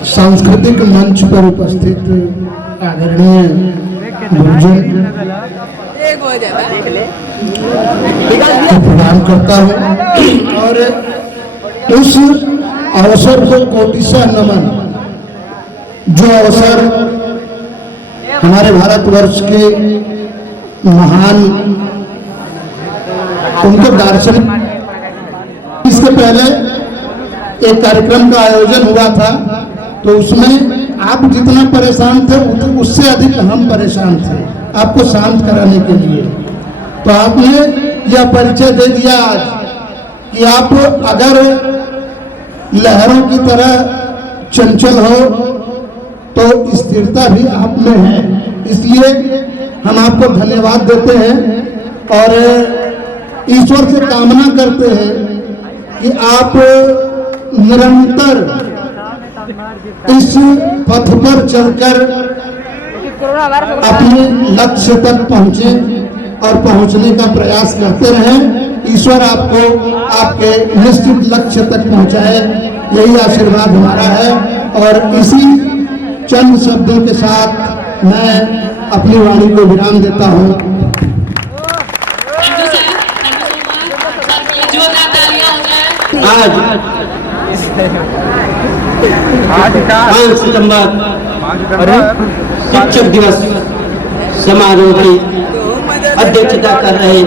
सांस्कृतिक मंच पर उपस्थित आदरणीय गुरुजन को प्रणाम करता हूँ, और उस अवसर को कोटिशा नमन, जो अवसर हमारे भारतवर्ष के महान, उनको दार्शनिक से पहले एक कार्यक्रम का आयोजन हुआ था, तो उसमें आप जितना परेशान थे उससे अधिक हम परेशान थे आपको शांत कराने के लिए। तो आपने यह परिचय दे दिया आज कि आप अगर लहरों की तरह चंचल हो तो स्थिरता भी आप में है। इसलिए हम आपको धन्यवाद देते हैं और ईश्वर से कामना करते हैं कि आप निरंतर इस पथ पर चलकर अपने लक्ष्य तक पहुंचे और पहुंचने का प्रयास करते रहें। ईश्वर आपको आपके निश्चित लक्ष्य तक पहुंचाए, यही आशीर्वाद हमारा है। और इसी चंद शब्दों के साथ मैं अपनी वाणी को विराम देता हूं। आज 5 सितंबर शिक्षक दिवस समारोह की अध्यक्षता कर रहे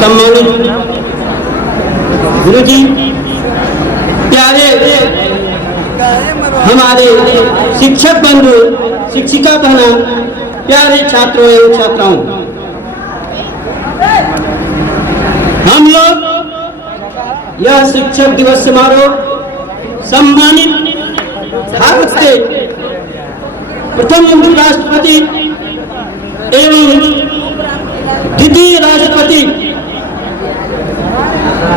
सम्मानित गुरु जी, प्यारे हमारे शिक्षक बंधु, शिक्षिका बहना, प्यारे छात्रों एवं छात्राओं, हम लोग यह शिक्षक दिवस समारोह सम्मानित भारत के प्रथम राष्ट्रपति एवं द्वितीय राष्ट्रपति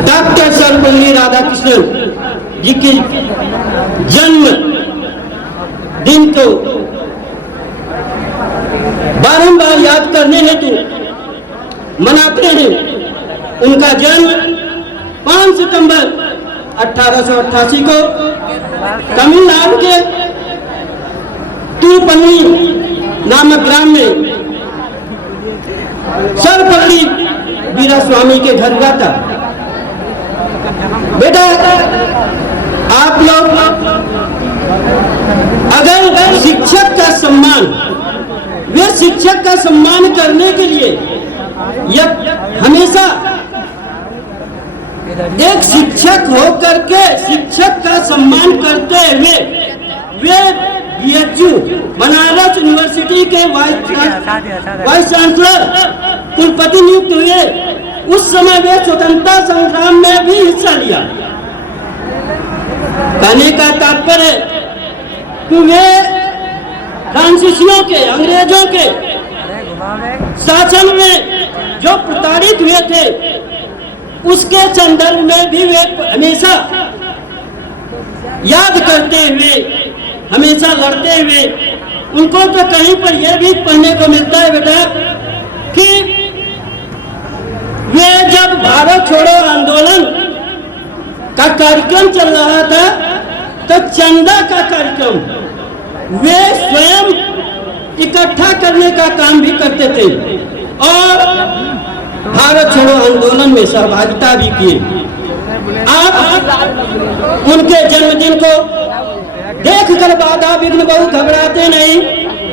डॉक्टर सर्वपल्ली राधाकृष्णन जी के जन्म दिन को बारंबार याद करने हेतु मनाते हैं। उनका जन्म 5 सितंबर 1888 को तमिलनाडु के तिरुपल्ली नामक ग्राम में सर्वपल्ली वीरास्वामी के घर हुआ था। बेटा, आप लोग अगर शिक्षक का सम्मान, वे शिक्षक का सम्मान करने के लिए हमेशा एक शिक्षक होकर के शिक्षक का सम्मान करते हुए वे BHU बनारस यूनिवर्सिटी के वाइस चांसलर कुलपति नियुक्त हुए। उस समय वे स्वतंत्रता संग्राम में भी हिस्सा लिया। कहने का तात्पर्य कि वे फ्रांसीसियों के, अंग्रेजों के शासन में जो प्रताड़ित हुए थे, उसके संदर्भ में भी वे हमेशा याद करते हुए, हमेशा लड़ते हुए, उनको तो कहीं पर यह भी पढ़ने को मिलता है बेटा कि वे जब भारत छोड़ो आंदोलन का कार्यक्रम चल रहा था तो चंदा का कार्यक्रम वे स्वयं इकट्ठा करने का काम भी करते थे और भारत छोड़ो आंदोलन में सहभागिता भी किए। आप उनके जन्मदिन को देखकर बाधा विघ्न बहु घबराते नहीं,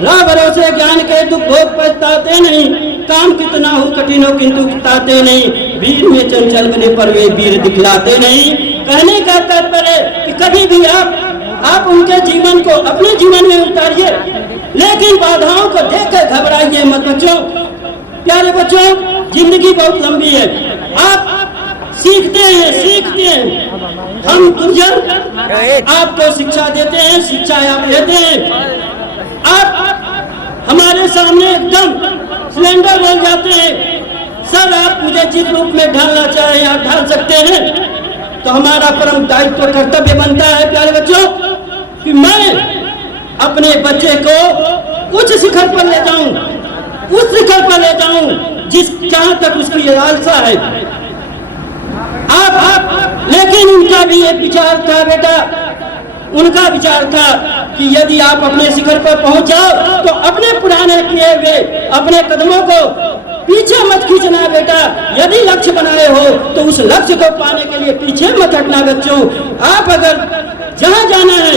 राह भरोसे ज्ञान के दुख भोग पछताते नहीं, काम कितना हो कठिन हो किंतु ताते नहीं, वीर में चंचल बने पर वे वीर दिखलाते नहीं। कहने का तात्पर्य कि कभी भी आप उनके जीवन को अपने जीवन में उतारिए, लेकिन बाधाओं को देखकर घबराइए मत बच्चों। प्यारे बच्चों, जिंदगी बहुत लंबी है, आप सीखते हैं। हम गुरुजन आपको शिक्षा देते हैं, शिक्षा आप देते हैं। आप हमारे सामने एकदम सिलेंडर बन जाते हैं, सर आप मुझे जिस रूप में ढालना चाहे आप ढाल सकते हैं। तो हमारा परम दायित्व कर्तव्य बनता है प्यारे बच्चों कि मैं अपने बच्चे को उच्च शिखर पर ले जाऊं, उस शिखर पर ले जाऊं जिस जहां तक उसकी लालसा है। आप लेकिन उनका भी एक विचार था बेटा, उनका विचार था कि यदि आप अपने शिखर पर पहुंच जाओ तो अपने पुराने किए हुए अपने कदमों को पीछे मत खींचना बेटा। यदि लक्ष्य बनाए हो तो उस लक्ष्य को पाने के लिए पीछे मत हटना बच्चों। आप अगर जहां जाना है,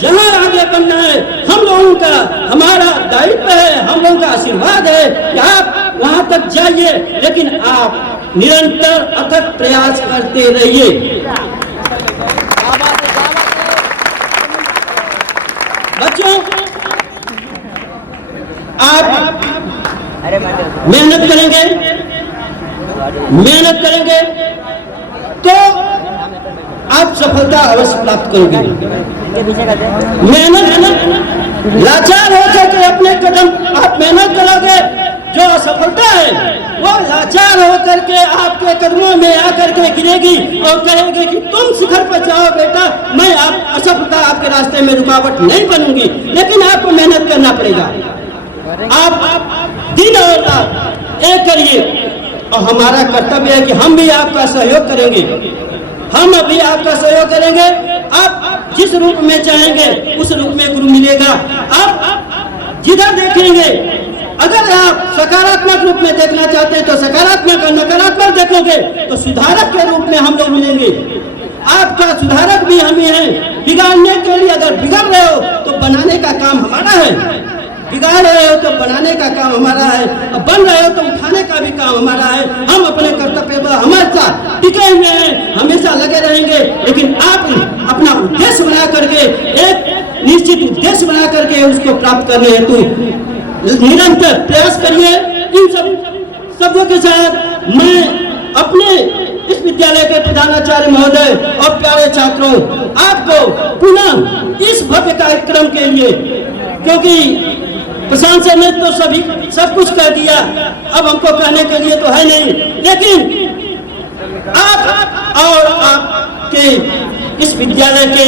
जहां आगे बढ़ना है, हम लोगों का हमारा दायित्व है, हम लोगों का आशीर्वाद है कि आप वहां तक जाइए, लेकिन आप निरंतर अथक प्रयास करते रहिए। बच्चों, आप मेहनत करेंगे तो आप सफलता अवश्य प्राप्त करोगे। मेहनत लाचार होकर के अपने कदम आप मेहनत करोगे, जो असफलता है वो लाचार होकर के आपके कदमों में आकर के गिरेगी और कहेगी कि तुम शिखर पर जाओ बेटा, मैं आप असफलता आपके रास्ते में रुकावट नहीं बनूंगी। लेकिन आपको मेहनत करना पड़ेगा। आप दिन और रात एक करिए और हमारा कर्तव्य है कि हम भी आपका सहयोग करेंगे। हम अभी आपका सहयोग करेंगे। आप जिस रूप में चाहेंगे उस रूप में गुरु मिलेगा। आप जिधर देखेंगे, अगर आप सकारात्मक रूप में देखना चाहते हैं तो सकारात्मक और नकारात्मक देखोगे तो सुधारक के रूप में हम लोग मिलेंगे। आपका सुधारक भी हम ही हैं। बिगाड़ने के लिए अगर बिगड़ रहे हो तो बनाने का काम हमारा है। बिगाड़ रहे हो तो बनाने का काम हमारा है, और बन रहे हो तो उठाने का भी काम हमारा है। हम अपने कर्तव्य पर हमेशा टिके हुए हैं, हमेशा लगे रहेंगे। लेकिन आप अपना उद्देश्य बना करके, एक निश्चित उद्देश्य बना करके उसको प्राप्त करने हेतु निरंतर प्रयास करिए। इन सबों के साथ मैं अपने इस विद्यालय के प्रधानाचार्य महोदय और प्यारे छात्रों, आपको पुनः इस भव्य कार्यक्रम के लिए, क्योंकि प्रशांत सर ने तो सब कुछ कह दिया, अब हमको कहने के लिए तो है नहीं, लेकिन आप और आपके इस विद्यालय के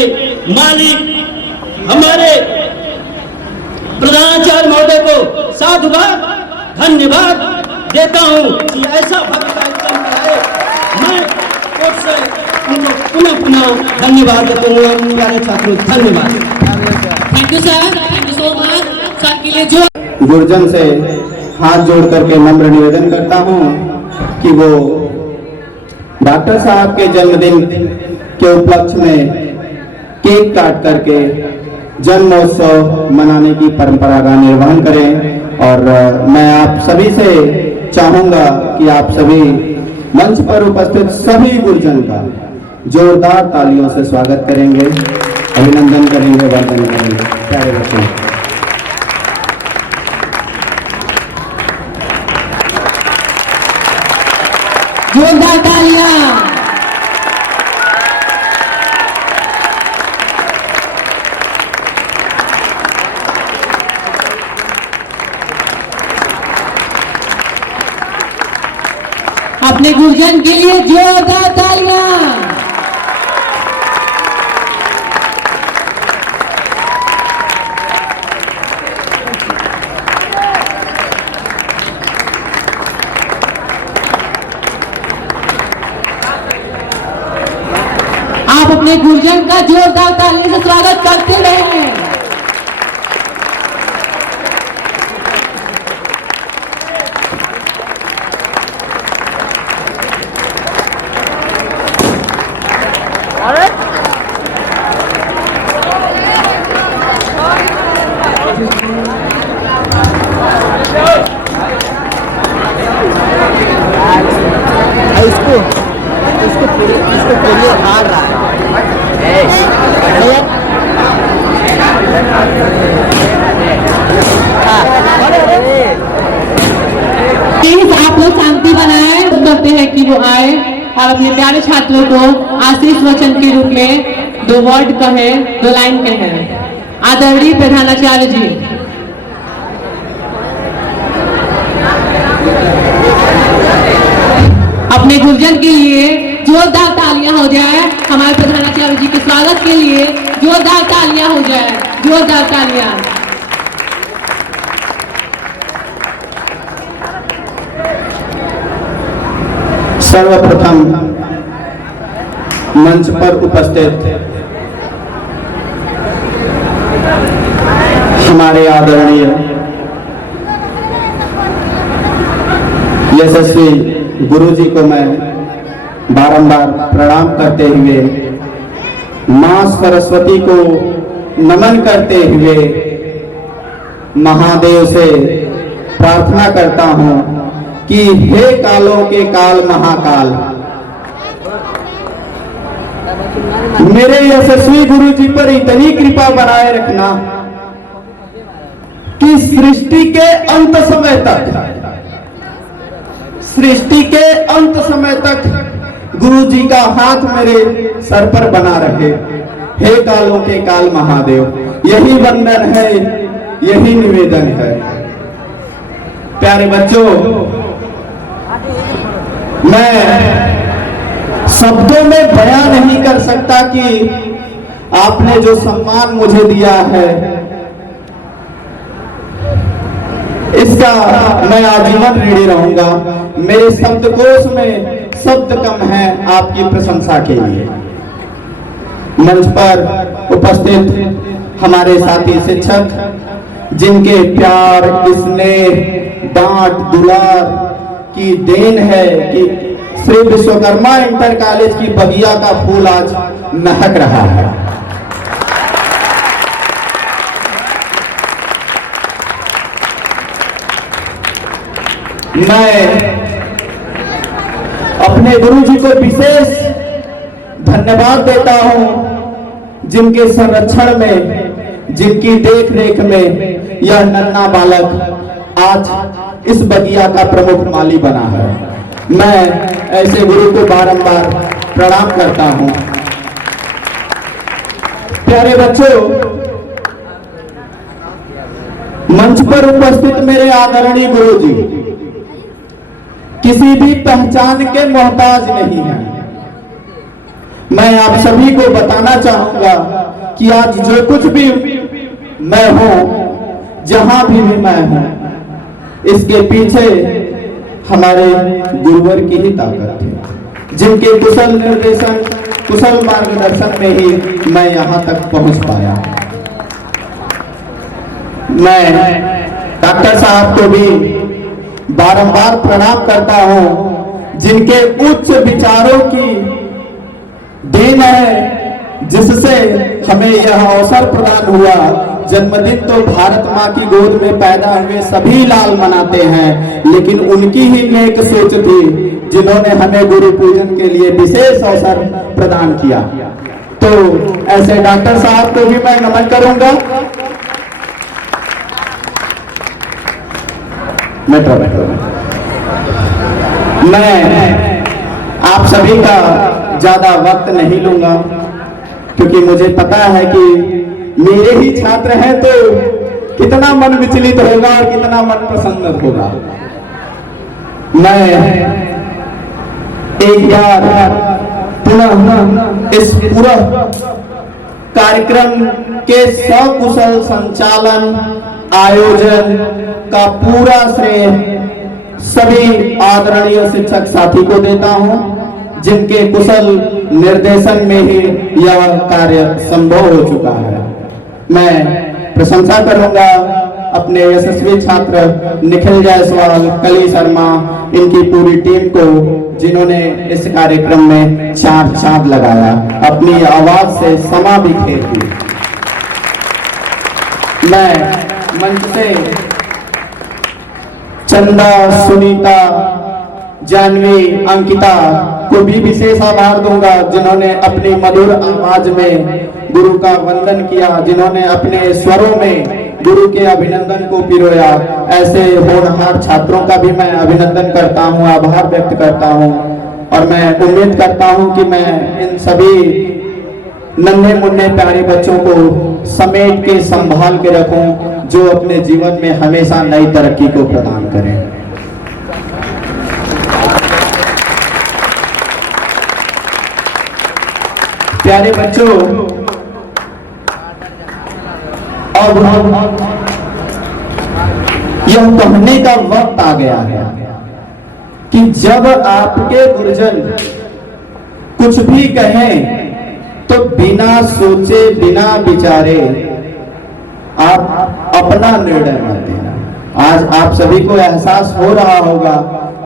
मालिक हमारे प्रधानाचार्य महोदय को साधुवाद धन्यवाद देता हूं कि ऐसा भव्य कार्यक्रम कराए। मैं कोर्ट से उनको पुनः धन्यवाद देता हूँ। प्यारे छात्रों, धन्यवाद। Thank you sir, thank you so much sir के लिए। जो गुरुजन से हाथ जोड़ करके नम्र निवेदन करता हूं कि वो डॉक्टर साहब के जन्मदिन के उपलक्ष्य में केक काट करके जन्मोत्सव मनाने की परंपरा का निर्वहन करें। और मैं आप सभी से चाहूंगा कि आप सभी मंच पर उपस्थित सभी गुरुजन का जोरदार तालियों से स्वागत करेंगे, अभिनंदन करेंगे, वंदन करेंगे। प्यारे बच्चों, जोरदार तालियां। अपने गुरुजन के लिए जोरदार तालियां। आप अपने गुरुजन का जोरदार ताली से स्वागत करते रहे। आप लोग शांति बनाए, करते हैं कि वो आए और अपने प्यारे छात्रों को आशीष वचन के रूप में 2 वर्ड कहे, 2 लाइन कहे। आदरणीय प्रधानाचार्य जी। अपने गुरुजन के लिए जोरदार तालियां हो जाए। हमारे प्रधानाचार्य जी के स्वागत के लिए जोरदार तालियां हो जाए, जोरदार तालियां। सर्वप्रथम मंच पर उपस्थित हमारे आदरणीय यशस्वी गुरुजी को मैं बारंबार प्रणाम करते हुए, मां सरस्वती को नमन करते हुए महादेव से प्रार्थना करता हूं कि हे कालों के काल महाकाल, मेरे यशस्वी गुरु जी पर इतनी कृपा बनाए रखना कि सृष्टि के अंत समय तक गुरु जी का हाथ मेरे सर पर बना रहे। हे कालों के काल महादेव, यही वंदन है, यही निवेदन है। प्यारे बच्चों, मैं शब्दों में बयां नहीं कर सकता कि आपने जो सम्मान मुझे दिया है इसका मैं आजीवन ऋणी रहूंगा। मेरे शब्दकोश में शब्द कम है आपकी प्रशंसा के लिए। मंच पर उपस्थित हमारे साथी शिक्षक, जिनके प्यार, स्नेह, डांट, दुलार की देन है कि श्री विश्वकर्मा इंटर कॉलेज की बगिया का फूल आज महक रहा है। मैं अपने गुरु जी को विशेष धन्यवाद देता हूं, जिनके संरक्षण में, जिनकी देख रेख में यह नन्हा बालक आज इस बगिया का प्रमुख माली बना है। मैं ऐसे गुरु को बारंबार प्रणाम करता हूं। प्यारे बच्चों, मंच पर उपस्थित मेरे आदरणीय गुरु जी किसी भी पहचान के मोहताज नहीं है। मैं आप सभी को बताना चाहूंगा कि आज जो कुछ भी मैं हूं, जहां भी मैं हूं, इसके पीछे हमारे गुरुवर की ही ताकत है, जिनके कुशल निर्देशन, कुशल मार्गदर्शन में ही मैं यहां तक पहुंच पाया। मैं डॉक्टर साहब को भी बारंबार प्रणाम करता हूं, जिनके उच्च विचारों की देन है, जिससे हमें यह अवसर प्रदान हुआ। जन्मदिन तो भारत माँ की गोद में पैदा हुए सभी लाल मनाते हैं, लेकिन उनकी ही नेक सोच थी जिन्होंने हमें गुरु पूजन के लिए विशेष अवसर प्रदान किया। तो ऐसे डॉक्टर साहब को भी मैं नमन करूंगा। मैं आप सभी का ज्यादा वक्त नहीं लूंगा, क्योंकि मुझे पता है कि मेरे ही छात्र हैं तो कितना मन विचलित होगा और कितना मन प्रसन्न होगा। मैं एक बार पुनः इस पूरा कार्यक्रम के सकुशल संचालन, आयोजन का पूरा श्रेय सभी आदरणीय शिक्षक साथी को देता हूं, जिनके कुशल निर्देशन में ही यह कार्य संभव हो चुका है। मैं प्रशंसा करूंगा अपने यशस्वी छात्र निखिल जायसवाल, कली शर्मा, इनकी पूरी टीम को, जिन्होंने इस कार्यक्रम में चार चांद लगाया, अपनी आवाज से समा भी खेल दी। मैं मंच से चंदा, सुनीता, जानवी, अंकिता को भी विशेष आभार दूंगा, जिन्होंने अपनी मधुर आवाज में गुरु का वंदन किया, जिन्होंने अपने स्वरों में गुरु के अभिनंदन को पिरोया। ऐसे होनहार छात्रों का भी मैं अभिनंदन करता हूं, आभार व्यक्त करता हूं, और मैं उम्मीद करता हूं कि मैं इन सभी नन्हे मुन्ने प्यारे बच्चों को समेट के संभाल के रखूं, जो अपने जीवन में हमेशा नई तरक्की को प्रदान करें। प्यारे बच्चों, अब यह कहने का वक्त आ गया है कि जब आपके गुरुजन कुछ भी कहें तो बिना सोचे, बिना विचारे आप अपना निर्णय मत लेना। आज आप सभी को एहसास हो रहा होगा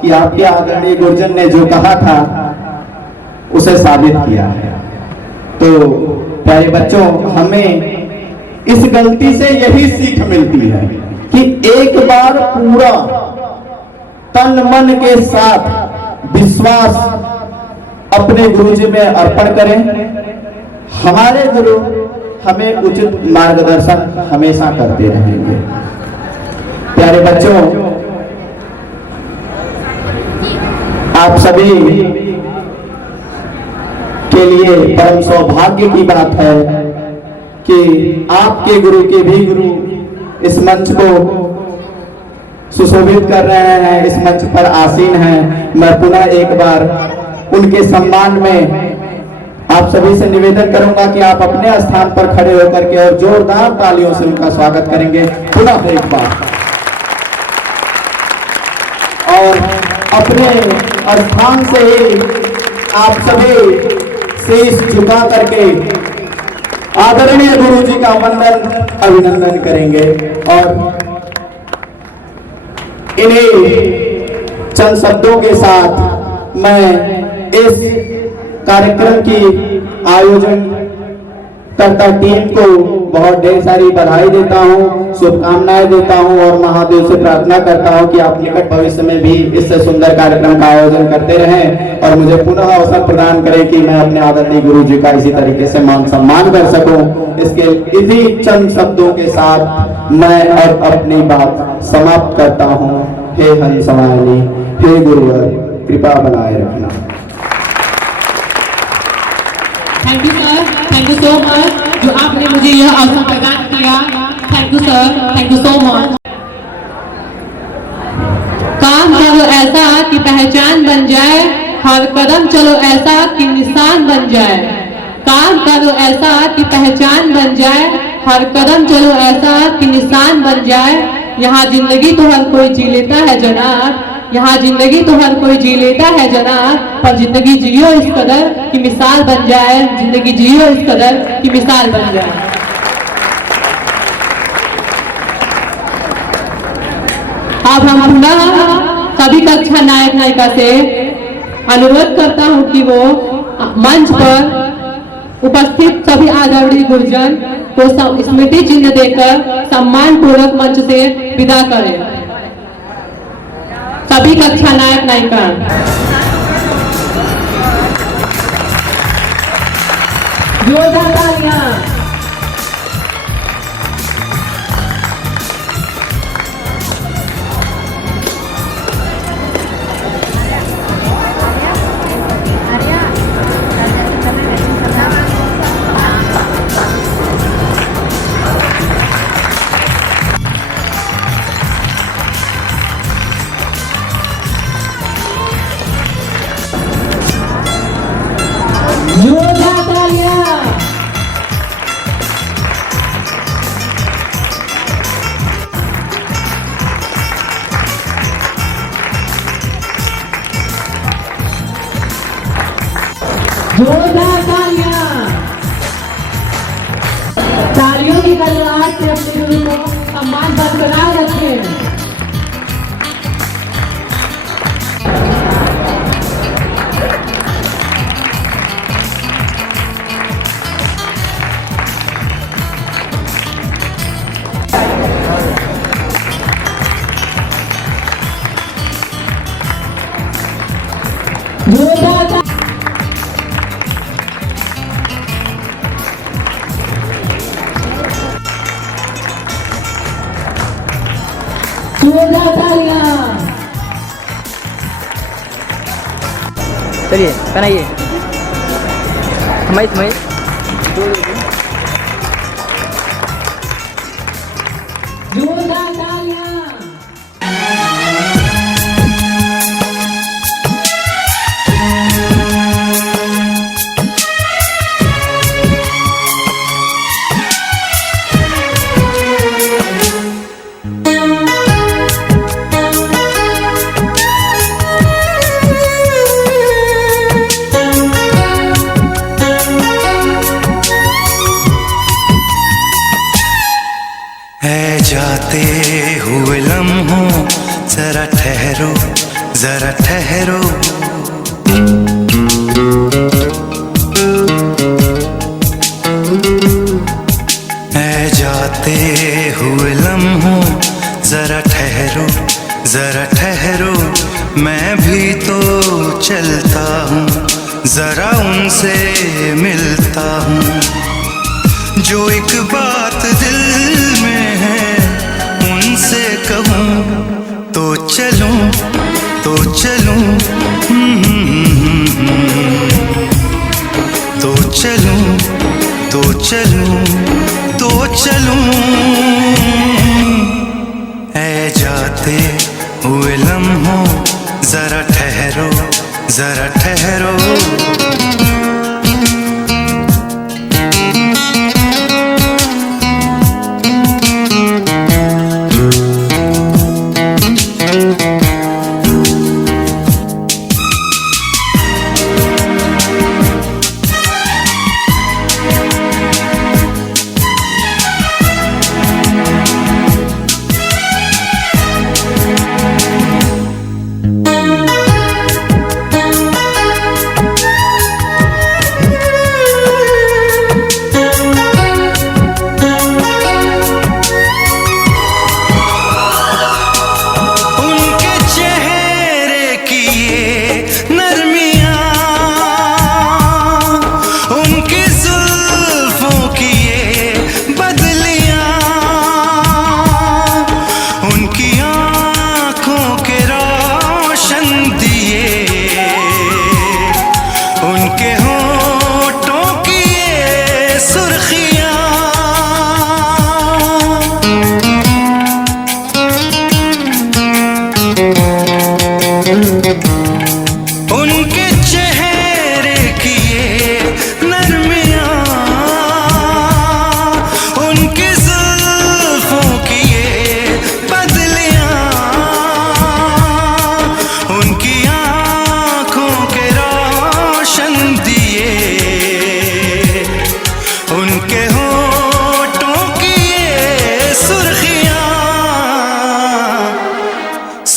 कि आपके आदरणीय गुरुजन ने जो कहा था उसे साबित किया है। तो प्यारे बच्चों, हमें इस गलती से यही सीख मिलती है कि एक बार पूरा तन मन के साथ विश्वास अपने गुरु जी में अर्पण करें। हमारे गुरु हमें उचित मार्गदर्शन हमेशा करते रहेंगे। प्यारे बच्चों, आप सभी के लिए परम सौभाग्य की बात है कि आपके गुरु के भी गुरु इस मंच को सुशोभित कर रहे हैं, इस मंच पर आसीन हैं। मैं पुनः एक बार उनके सम्मान में आप सभी से निवेदन करूंगा कि आप अपने स्थान पर खड़े होकर के और जोरदार तालियों से उनका स्वागत करेंगे पुनः एक बार, और अपने स्थान से ही आप सभी शीश झुका करके आदरणीय गुरु जी का वंदन अभिनंदन करेंगे। और इन्हीं चंद शब्दों के साथ मैं इस कार्यक्रम की आयोजन करता टीम को बहुत ढेर सारी बधाई देता हूं, शुभकामनाएं देता हूं और महादेव से प्रार्थना करता हूं कि आप निकट भविष्य में भी इससे सुंदर कार्यक्रम का आयोजन करते रहें और मुझे पुनः अवसर प्रदान करें कि मैं अपने आदरणीय गुरु जी का इसी तरीके से मान सम्मान कर सकूं। इसके इन्हीं चंद शब्दों के साथ मैं अब अपनी बात समाप्त करता हूं। हे हंसवाणी, हे गुरुवर, कृपा बनाए रखना। Thank you sir, thank you so much जो आपने मुझे यह अवसर प्रदान किया। Thank you sir, thank you so much. काम करो ऐसा कि पहचान बन जाए, हर कदम चलो ऐसा कि निशान बन जाए। काम करो ऐसा कि पहचान बन जाए, हर कदम चलो ऐसा कि निशान बन जाए। यहाँ जिंदगी तो हर कोई जी लेता है जनाब, यहाँ जिंदगी तो हर कोई जी लेता है जनाब, पर जिंदगी जियो इस कदर कि मिसाल बन जाए। जिंदगी जियो इस कदर कि मिसाल बन जाए। अब हम पुनः सभी कक्षा नायक नायिका से अनुरोध करता हूं कि वो मंच पर उपस्थित सभी आदरणीय गुरुजन को स्मृति चिन्ह देकर सम्मान पूर्वक मंच से विदा करें। सभी कक्षा नायक नायिका जोरदार तालियां। जोरदार तालियां। जोरदार तालियां। तालियों की गड़गड़ाहट से अपने गुरु को सम्मान बरकरार रखें। चलिए बनाइए। समय जोरदार तालियां। जाते हुए लम्हों जरा ठहरो, जरा ठहरो। ऐ जाते हुए लम्हों जरा ठहरो, जरा ठहरो। जरा उनसे मिलता हूँ। जो एक बात दिल में है उनसे कहूँ तो चलूँ तो चलूँ, तो चलूँ तो चलूँ तो चलूँ। ऐ जाते हुए लम्हों जरा ठहरो जरा ठहरो।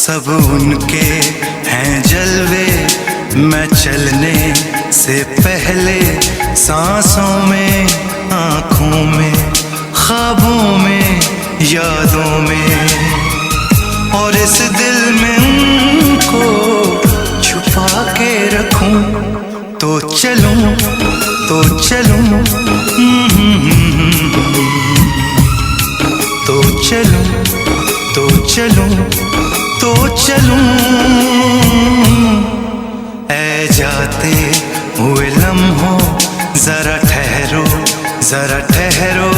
सब उनके हैं जलवे, मैं चलने से पहले सांसों में, आँखों में, ख्वाबों में, यादों में, और इस दिल में उनको छुपा के रखूं तो चलूं तो चलूं, तो चलूं तो चलूं तो चलूं। ऐ जाते हुए लम्हों जरा ठहरो जरा ठहरो।